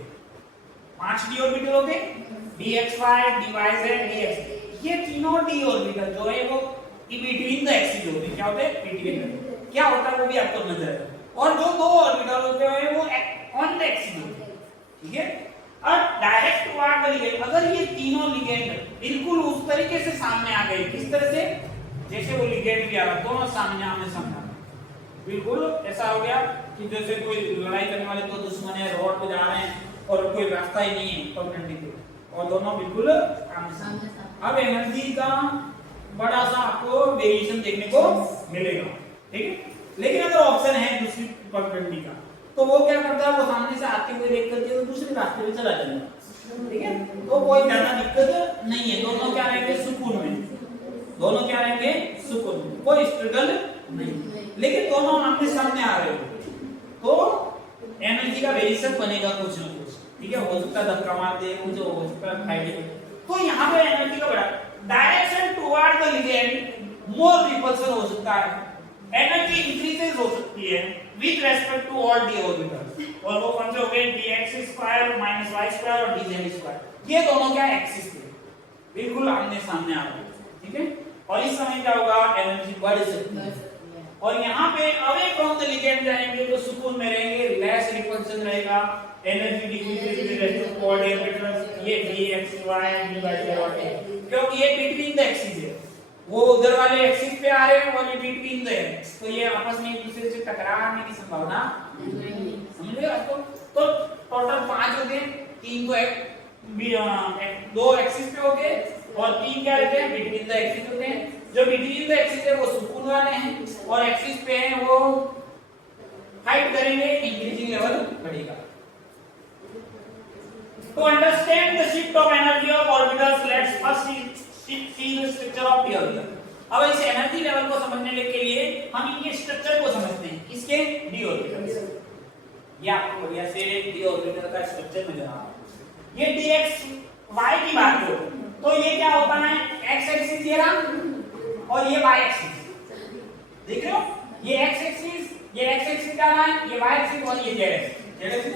5 d ऑर्बिटल होते हैं, dxy, dyz, dx। ये तीनों d ऑर्बिटल जो है वो बिटवीन द एक्सिस होते हैं। क्या होते हैं? बिटवीन। क्या होता है वो भी आपको नजर है। और जो दो ऑर्बिटल होते हैं वो ऑन द एक्सिस होते हैं। ठीक है, और डायरेक्ट टुवर्ड द लिगेंड, अगर ये तीनों लिगेंड बिल्कुल उस तरीके से सामने आ गए, किस तरह से? जैसे वो लिगेंड भी आ रहा, दोनों सामने आमने सामने, बिल्कुल ऐसा हो गया कि जैसे कोई लड़ाई करने वाले दो दुश्मन है, रोड पे जा रहे हैं और कोई रास्ता ही नहीं है परपेंडिकुलर, और दोनों बिल्कुल आमने सामने। अब एनर्जी का बड़ा सा आपको वेरिएशन देखने को मिलेगा। ठीक है, लेकिन अगर ऑप्शन है दूसरी परपेंडिकुलर तो वो क्या करता है? वो सामने से आते हुए देख करके तो दूसरे रास्ते पे चला जाएगा। ठीक है, तो कोई ज्यादा दिक्कत नहीं है, दोनों क्या रहेंगे? सुकून में। दोनों क्या रहेंगे? सुकून में, कोई स्ट्रगल नहीं। लेकिन दोनों आमने सामने आ रहे हो तो एनर्जी का वेरिएशन बनेगा कुछ ना कुछ। ठीक है, हो सकता है धक्का मार दे, कुछ हो सकता है फाइट। तो यहाँ पे एनर्जी का बड़ा direction toward the ligand more repulsion हो सकता है, एनर्जी इंक्रीजेस हो सकती है with respect to all d orbitals, और वो कौन से हो गए? dx² - y² और dz²। ये दोनों क्या एक्सिस पे बिल्कुल आमने सामने आ रहे हैं। ठीक है, और इस समय क्या होगा? एनर्जी बढ़ सकती है। और यहाँ पे अवे फ्रॉम द लिगेंड जाएंगे तो सुकून में रहेंगे, लेस रिपल्सन रहेगा, एनर्जी डिक्रीज टू कोऑर्डिनेटर्स, ये dx y dy z, क्योंकि ये बिटवीन द एक्सिस है, वो उधर वाले एक्सिस पे आ रहे हैं और ये बिटवीन द एक्सिस, तो ये आपस में एक दूसरे से टकराने की संभावना नहीं, समझ गए आपको। तो टोटल 5 होते हैं, 3 तो दो एक्सिस पे होते हैं और 3 क्या रहते हैं, बिटवीन द एक्सिस होते हैं। जो बिटवीन द एक्सिस है वो सुकून वाले हैं और एक्सिस पे हैं वो हाइट करेंगे, इंक्रीजिंग लेवल बढ़ेगा। To understand the shift of energy of orbitals, let's first see the structure of p orbital. अब इस एनर्जी लेवल को समझने के लिए हम इनके स्ट्रक्चर को समझते हैं, इसके d ऑर्बिटल। ये आपको बढ़िया से d ऑर्बिटल का स्ट्रक्चर मिल रहा है। ये dx y की बात करो तो ये क्या होता है, x एक्सिस ये रहा और ये y एक्सिस, देख रहे हो, ये x एक्सिस क्या है, ये y एक्सिस और ये z एक्सिस।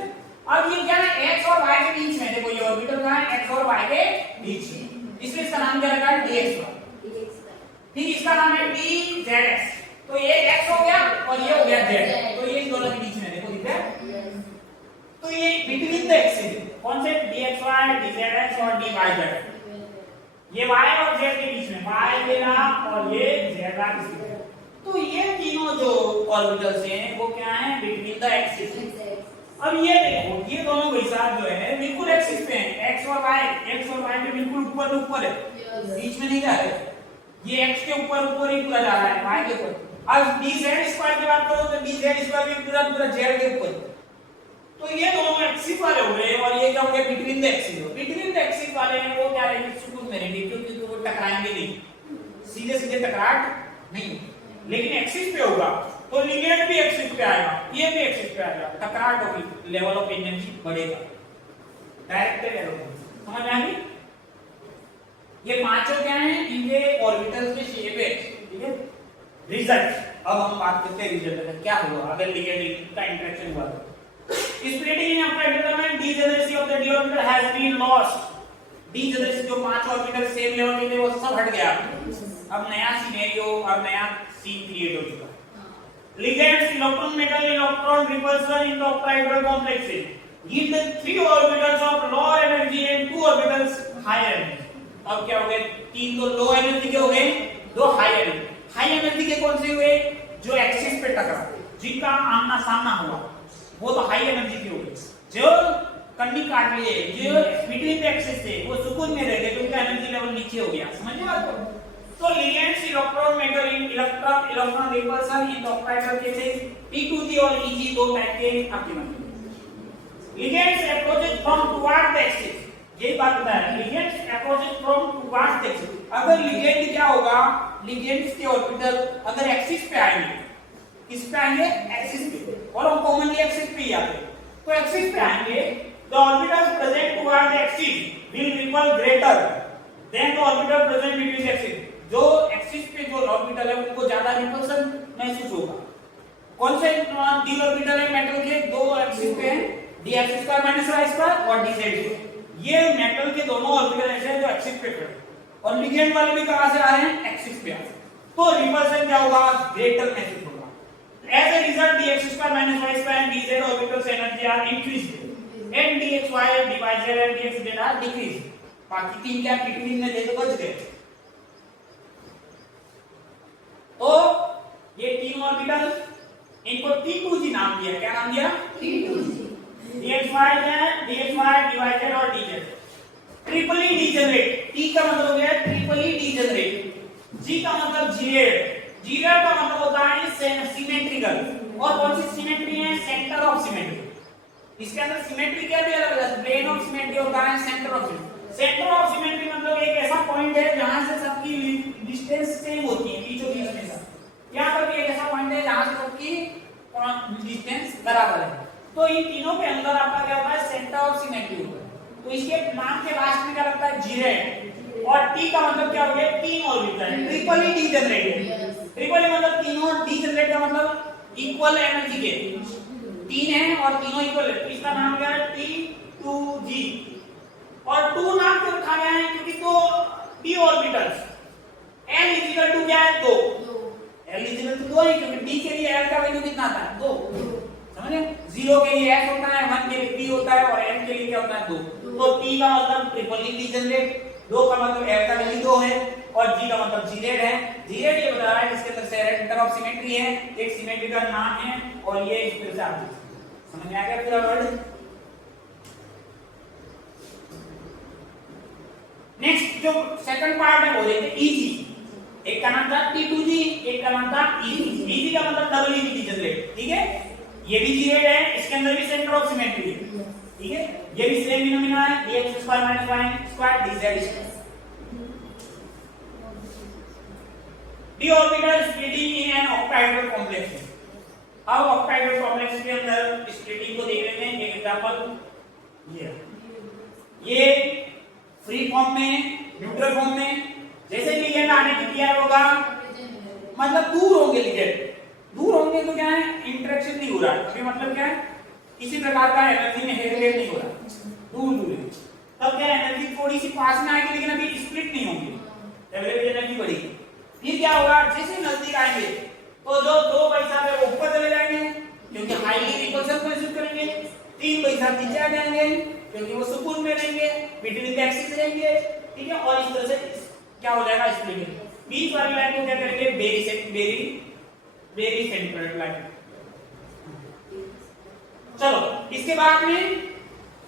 अब ये क्या है, x और y के बीच में, देखो ये ऑर्बिटल कहां है, x और y के बीच में, इसलिए इसका नाम क्या रखा है, dxy। फिर इसका नाम है dzx, तो ये x हो गया और ये हो गया z, तो ये इन दोनों के बीच में, देखो दिख रहा है। तो ये बिटवीन द एक्सिस कौन से, dxy dzx और dyz, ये y और z के बीच में, y लेना और ये z का किसी, तो ये तीनों जो ऑर्बिटल्स हैं वो क्या है, बिटवीन द एक्सिस। अब ये देखो, ये दोनों भाई साहब जो है बिल्कुल एक्सिस पे हैं, x और y के बिल्कुल ऊपर है, बीच में नहीं जा रहे, ये x के ऊपर ही पूरा जा रहा है, y के ऊपर। अब dz² की बात करो तो dz² भी पूरा z के ऊपर, तो ये दोनों एक्सिस वाले हो गए और ये क्या हो गया, between the axis. Between the axis वाले हैं वो क्या रहेंगे, सुकून में रहेंगे, क्योंकि वो टकराएंगे नहीं, सीधे टकराहट नहीं, लेकिन एक्सिस पे होगा तो लिगेंड भी एक्सिस पे आएगा, ये भी एक्सिस पे आएगा, टकराहट होगी, लेवल ऑफ एनर्जी बढ़ेगा, डायरेक्ट लेवल, समझ में आ गई। ये पांचों क्या हैं, इनके ऑर्बिटल्स के शेप है, ठीक है। रिजल्ट, अब हम बात करते हैं रिजल्ट का, क्या हुआ अगर लिगेंड का इंटरेक्शन हुआ तो। Splitting in after determine degeneracy of the d orbital has been lost, degeneracy जो 5 ऑर्बिटल सेम लेवल के थे वो सब हट गया, अब नया सिनेरियो और नया सीन क्रिएट हो चुका है। Ligands electron metal electron repulsion in the octahedral complexes give the 3 orbitals of lower energy and 2 orbitals higher energy। अब क्या हो गए, 3 तो लो एनर्जी के हो गए, 2 हाई एनर्जी। हाई एनर्जी के कौन से हुए, जो एक्सिस पे टकरा, जिनका आमना सामना हुआ, वो तो हाई एनर्जी के हो गए। जो कंडी काट लिए, जो बिटवीन द एक्सिस थे वो सुकून में रह गए, उनका एनर्जी लेवल नीचे हो गया, समझिए बात को। So ligands electron metal in electron repulsion in the octahedral cases P2G और EG दो टाइप के आपके बनते हैं। Ligands approaches from towards the axis, यही बात बता रहा है, ligands approaches from towards the axis। अगर ligand क्या होगा, ligands के ऑर्बिटल अगर एक्सिस पे आएंगे, किस पे आएंगे, एक्सिस पे, और हम कॉमनली एक्सिस पे ही आते हैं, तो एक्सिस पे आएंगे, the orbitals present towards the axis will repel greater than the orbital present between the axis। जो एक्सिस पे जो ऑर्बिटल है उनको ज्यादा रिपल्सन महसूस होगा। कौन से डी ऑर्बिटल है मेटल के, दो एक्सिस पे हैं, dx² - y² और dz। ये मेटल के दोनों ऑर्बिटल ऐसे हैं जो एक्सिस पे खड़े, और लिगेंड वाले भी कहां से आ रहे हैं, एक्सिस पे आ रहे हैं, तो रिपल्सन क्या होगा, ग्रेटर महसूस होगा। As a result dx² - y² and dz orbitals energy are increased and dxy dyz and dxz are decreased। बाकी तीन क्या बिटवीन में थे तो बच गए। तो ये तीन ऑर्बिटल, इनको T2G नाम दिया, क्या नाम दिया, T2G, dxy dyz और dz। ट्रिपली डीजेनरेट, T का मतलब हो गया ट्रिपली डीजेनरेट, G का मतलब जीरेड का मतलब होता है सिमेट्रिकल, और कौन सी सिमेट्री है, सेंटर ऑफ सिमेट्री। इसके अंदर सिमेट्री क्या भी अलग है, प्लेन ऑफ सिमेट्री होता है, centre of symmetry. Centre of symmetry मतलब एक ऐसा पॉइंट है जहां से सबकी डिस्टेंस सेम होती है, बीचों बीच में सब। यहां पर भी एक ऐसा पॉइंट है जहां से सबकी डिस्टेंस बराबर है। तो इन तीनों के अंदर आपका क्या होता है, सेंटर ऑफ सिमेट्री होता है। तो इसके नाम के लास्ट में क्या लगता है, जीरेड, और टी का मतलब क्या हो गया, तीन ऑर्बिटल, ट्रिपली डीजेनरेट। ट्रिपली मतलब तीनों, डीजेनरेट का मतलब इक्वल एनर्जी के, तीन है और तीनों इक्वल है, इसका नाम क्या है, T2G। और 2 नाम क्यों रखा गया है, क्योंकि दो d ऑर्बिटल्स, n = क्या है, 2, l = रीजन तो 2 है, क्योंकि डी के लिए एल का वैल्यू कितना आता है 2, समझे? 0 के लिए s होता है, 1 के लिए p होता है और n के लिए क्या होता है 2। तो p का मतलब ट्रिपल रीजनरेट, 2 का मतलब l का वैल्यू 2 है और g का मतलब जीरेड है। जीरेड ये बता रहा है इसके अंदर सेंटर ऑफ सिमेट्री है, एक सिमेट्री का नाम है और ये इस तरह से आप समझ में आ गया पूरा वर्ड। नेक्स्ट जो सेकंड पार्ट है वो देखते हैं ईजी। एक का नाम था T2G, एक का नाम था EG। EG का मतलब डबल EG रीजनरेट, ठीक है? ये भी जीरेड है, इसके अंदर भी सेंटर ऑफ सिमेट्री है, ठीक है? ये भी सेम फिनोमेना है, dx square minus y square dz। d orbital splitting in an octahedral complex. अब ऑक्टाहेड्रल कॉम्प्लेक्स के अंदर स्प्लिटिंग को देख लेते हैं। एक एग्जांपल ये फ्री फॉर्म में, न्यूट्रल फॉर्म में, जैसे लिगेंड आने की क्रिया होगा मतलब दूर होंगे लिगेंड, दूर होंगे तो क्या है इंटरेक्शन नहीं हो रहा है, मतलब क्या है किसी प्रकार का एनर्जी में हेरफेर नहीं हो रहा, दूर दूर है। तब क्या एनर्जी थोड़ी सी पास में आएगी लेकिन अभी स्प्लिट नहीं होंगी, अवेलेबल एनर्जी बढ़ेगी। फिर क्या होगा जैसे नजदीक आएंगे तो जो 2 पैसा है वो ऊपर चले जाएंगे क्योंकि हाईली रिपल्शन को महसूस करेंगे, 3 पैसा नीचे आ जाएंगे क्योंकि वो सुकून में रहेंगे, बिटवीन द एक्सिस रहेंगे, ठीक है? और इस तरह से क्या हो जाएगा स्प्लिटिंग। बीच वाली लाइन को क्या करेंगे वेरी सेंट्रल लाइन। चलो इसके बाद में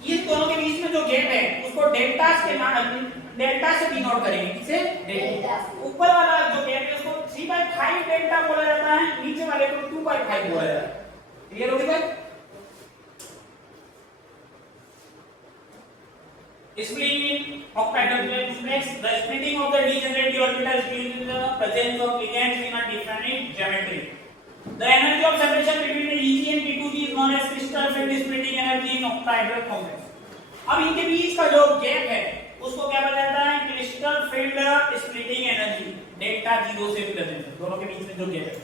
ये दोनों के बीच में जो गैप है उसको डेल्टा के नाम डेल्टा से डिनोट करेंगे, किससे? डेल्टा। ऊपर वाला जो गैप है उसको 3/5 डेल्टा बोला जाता है, नीचे वाले को 2/5 बोला जाता है। क्लियर हो गया? Splitting of octahedral complex, the splitting of the degenerate orbital is due to the presence of ligands in a different geometry. The energy of separation between the EG and T2G is known as crystal field splitting energy in octahedral complex. अब इनके बीच का जो gap है उसको क्या बोला जाता है? Crystal field splitting energy, delta 0 से प्रेजेंट, दोनों के बीच में जो गैप है,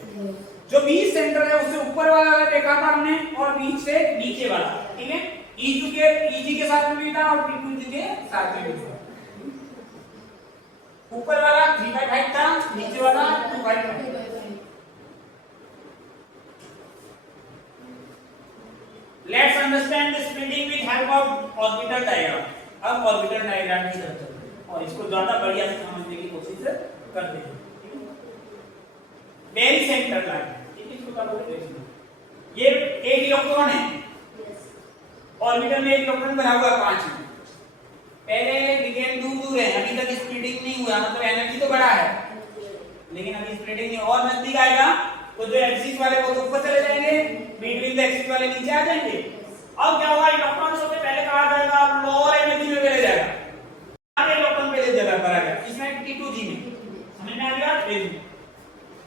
जो बीच सेंटर है उससे ऊपर वाला देखा था हमने और बीच से नीचे वाला, ठीक है? EG के साथ में भी था और T2G के साथ में भी था। ऊपर वाला 3/5 था, नीचे वाला 2/5। Let's understand the splitting with help of orbital diagram. अब orbital diagram की तरफ चलते हैं और इसको ज्यादा बढ़िया से समझने की कोशिश करते हैं। वेरी सेंटर लाइन, ठीक है? इसको क्या बोलते हैं? ये एक इलेक्ट्रॉन है, ऑर्बिटल में एक इलेक्ट्रॉन बना हुआ है 5 में। पहले लिगेंड दूर दूर है, अभी तक स्प्लिटिंग नहीं हुआ, मतलब एनर्जी तो बड़ा है लेकिन अभी स्प्लिटिंग नहीं। और नजदीक आएगा तो जो एक्सिस वाले वो तो ऊपर चले जाएंगे, बिटवीन द एक्सिस वाले नीचे आ जाएंगे। अब क्या होगा इलेक्ट्रॉन सबसे पहले कहा जाएगा लोअर एनर्जी में चले जाएगा, आगे इलेक्ट्रॉन पहले जगह पर आएगा, इसमें T2G में समझ में आ गया?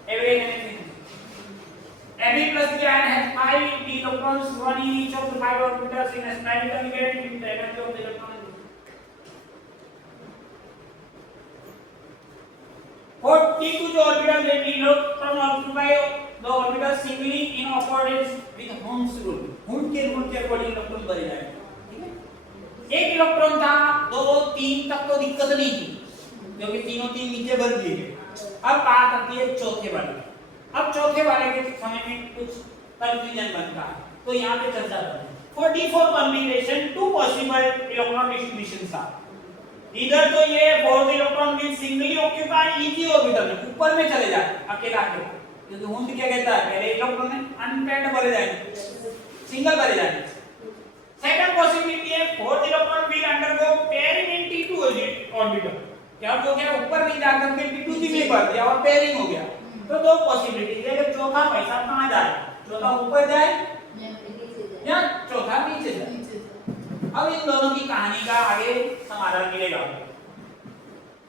Average energy Ab plus the ion has 5 electrons, 1 in each of the 5 orbitals in a spherical ligand with the energy of the electron. For T2 orbital, the electron occupy the orbital singly in accordance with Hund's rule. Hund के rule के according electron भरे जाएंगे, ठीक है? एक electron था, 2, 3 तक तो दिक्कत नहीं थी क्योंकि तीनों 3 नीचे भर दिए गए। अब बात आती है चौथे वाले। अब चौथे वाले के समय में कुछ कंफ्यूजन बनता है तो यहाँ पे चर्चा करते हैं। For D4 configuration, 2 possible electron distributions are. इधर तो ये 4th electron will singly occupy EG orbital में, ऊपर में चले जाए अकेला अकेला, क्योंकि हुंड क्या कहता है पहले इलेक्ट्रॉन में अनपेयर्ड भरे जाएंगे, सिंगल भरे जाएंगे। सेकंड पॉसिबिलिटी है 4th electron will undergo pairing in T2 orbital, क्या हो गया ऊपर नहीं जाकर के T2G में भर दिया और पेयरिंग हो गया। तो 2 पॉसिबिलिटी है कि चौथा पैसा कहां जाए, चौथा ऊपर जाए या चौथा नीचे जाए। अब इन दोनों की कहानी का आगे समाधान मिलेगा।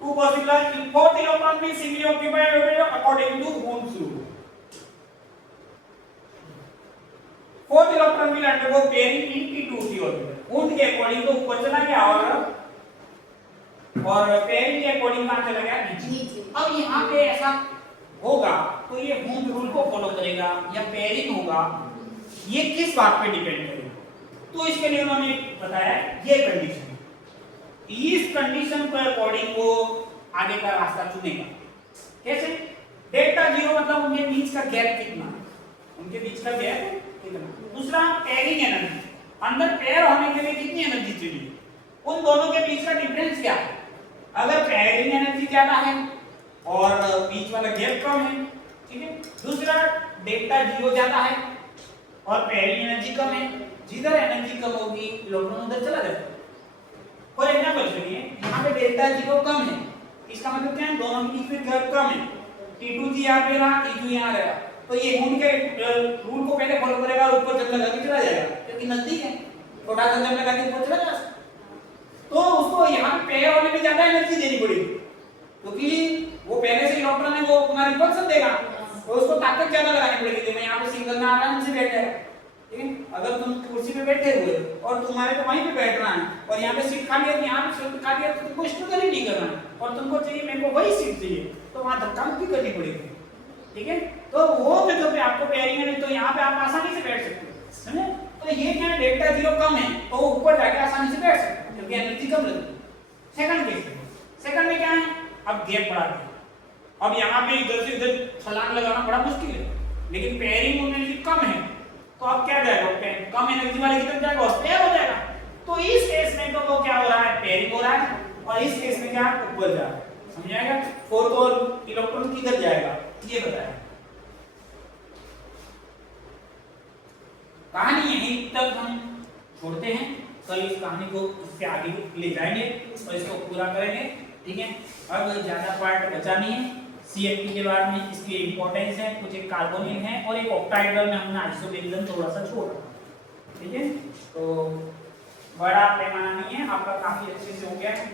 2 possible, 4th electron will singly occupy orbital according to Hund's rule. 4th electron will undergo pairing in T2G orbital. Hund के अकॉर्डिंग तो ऊपर चला गया और पेयरिंग के अकॉर्डिंग कहां चला गया? नीचे। अब यहाँ पे ऐसा होगा तो ये Hund रूल को फॉलो करेगा या पेयरिंग होगा, ये किस बात पे डिपेंड करेगा? तो इसके लिए उन्होंने बताया ये कंडीशन, इस कंडीशन के अकॉर्डिंग वो आगे का रास्ता चुनेगा। कैसे? डेल्टा 0 मतलब उनके बीच का गैप कितना, उनके बीच का गैप कितना। दूसरा पेयरिंग एनर्जी, अंदर पेयर होने के लिए कितनी एनर्जी चाहिए, उन दोनों के बीच का डिफरेंस क्या है। अगर पेयरिंग एनर्जी ज्यादा है और बीच वाला गैप कम है, ठीक है। दूसरा डेल्टा जीरो ज्यादा है और पेयरिंग एनर्जी कम है, जिधर एनर्जी कम होगी इलेक्ट्रॉन उधर चला जाएगा। फॉर एग्जांपल सुनिए, यहाँ पे डेल्टा जीरो कम है, इसका मतलब क्या है, दोनों के बीच में गैप कम है। T2 यहाँ पे रहा, T2 यहाँ रहेगा, तो ये मून के रूल को पहले फॉलो करेगा और ऊपर जब लगा के चला जाएगा, क्योंकि नजदीक है, छोटा सा जब लगा के ऊपर चला जाएगा। तो उसको यहाँ पे पेयर होने में ज्यादा एनर्जी देनी पड़ेगी, क्योंकि वो पहले से इलेक्ट्रॉन है, वो अपना रिपल्सन देगा, तो उसको ताकत ज्यादा लगानी पड़ेगी। मैं यहाँ पे सिंगल में आराम से बैठ जाएगा, ठीक है। अगर तुम कुर्सी पे बैठे हुए और तुम्हारे को वहीं पे बैठना है और यहाँ पे सीट खाली है, यहाँ पे सीट खाली है, तो तुमको स्ट्रगल ही नहीं करना है और तुमको चाहिए मेरे को वही सीट चाहिए, तो वहां धक्का मुक्की करनी पड़ेगी, ठीक है। तो वो जगह पे आपको पेयरिंग है, तो यहाँ पे आप आसानी से बैठ सकते हो, समझे। तो ये क्या है, डेल्टा जीरो कम है तो ऊपर जाके आसानी से बैठ सकते हो, क्योंकि एनर्जी कम लगती है। सेकंड केस, सेकंड में क्या है, अब गैप बढ़ा दिया, अब यहाँ पे इधर से इधर छलांग लगाना बड़ा मुश्किल है, लेकिन पेयरिंग एनर्जी कम है, तो अब क्या जाएगा, कम एनर्जी वाले की तरफ जाएगा और पेयर हो जाएगा। तो इस केस में तो वो क्या हो रहा है, पेयरिंग हो रहा है, और इस केस में क्या ऊपर जा रहा है, समझाएगा। फोर्थ और इलेक्ट्रॉन किधर जाएगा ये बताया। कहानी यहीं तक हम छोड़ते हैं, कल इस कहानी को इससे आगे ले जाएंगे और इसको पूरा करेंगे, ठीक है। अब ज्यादा पार्ट बचा नहीं है। CFP के बाद में इसकी इंपॉर्टेंस है, कुछ एक कार्बोनिल है और एक ऑक्टाहेड्रल में हमने आइसोबेंजन थोड़ा सा छोड़ा, ठीक है। तो बड़ा पैमाना नहीं है, आपका काफी अच्छे से हो गया है।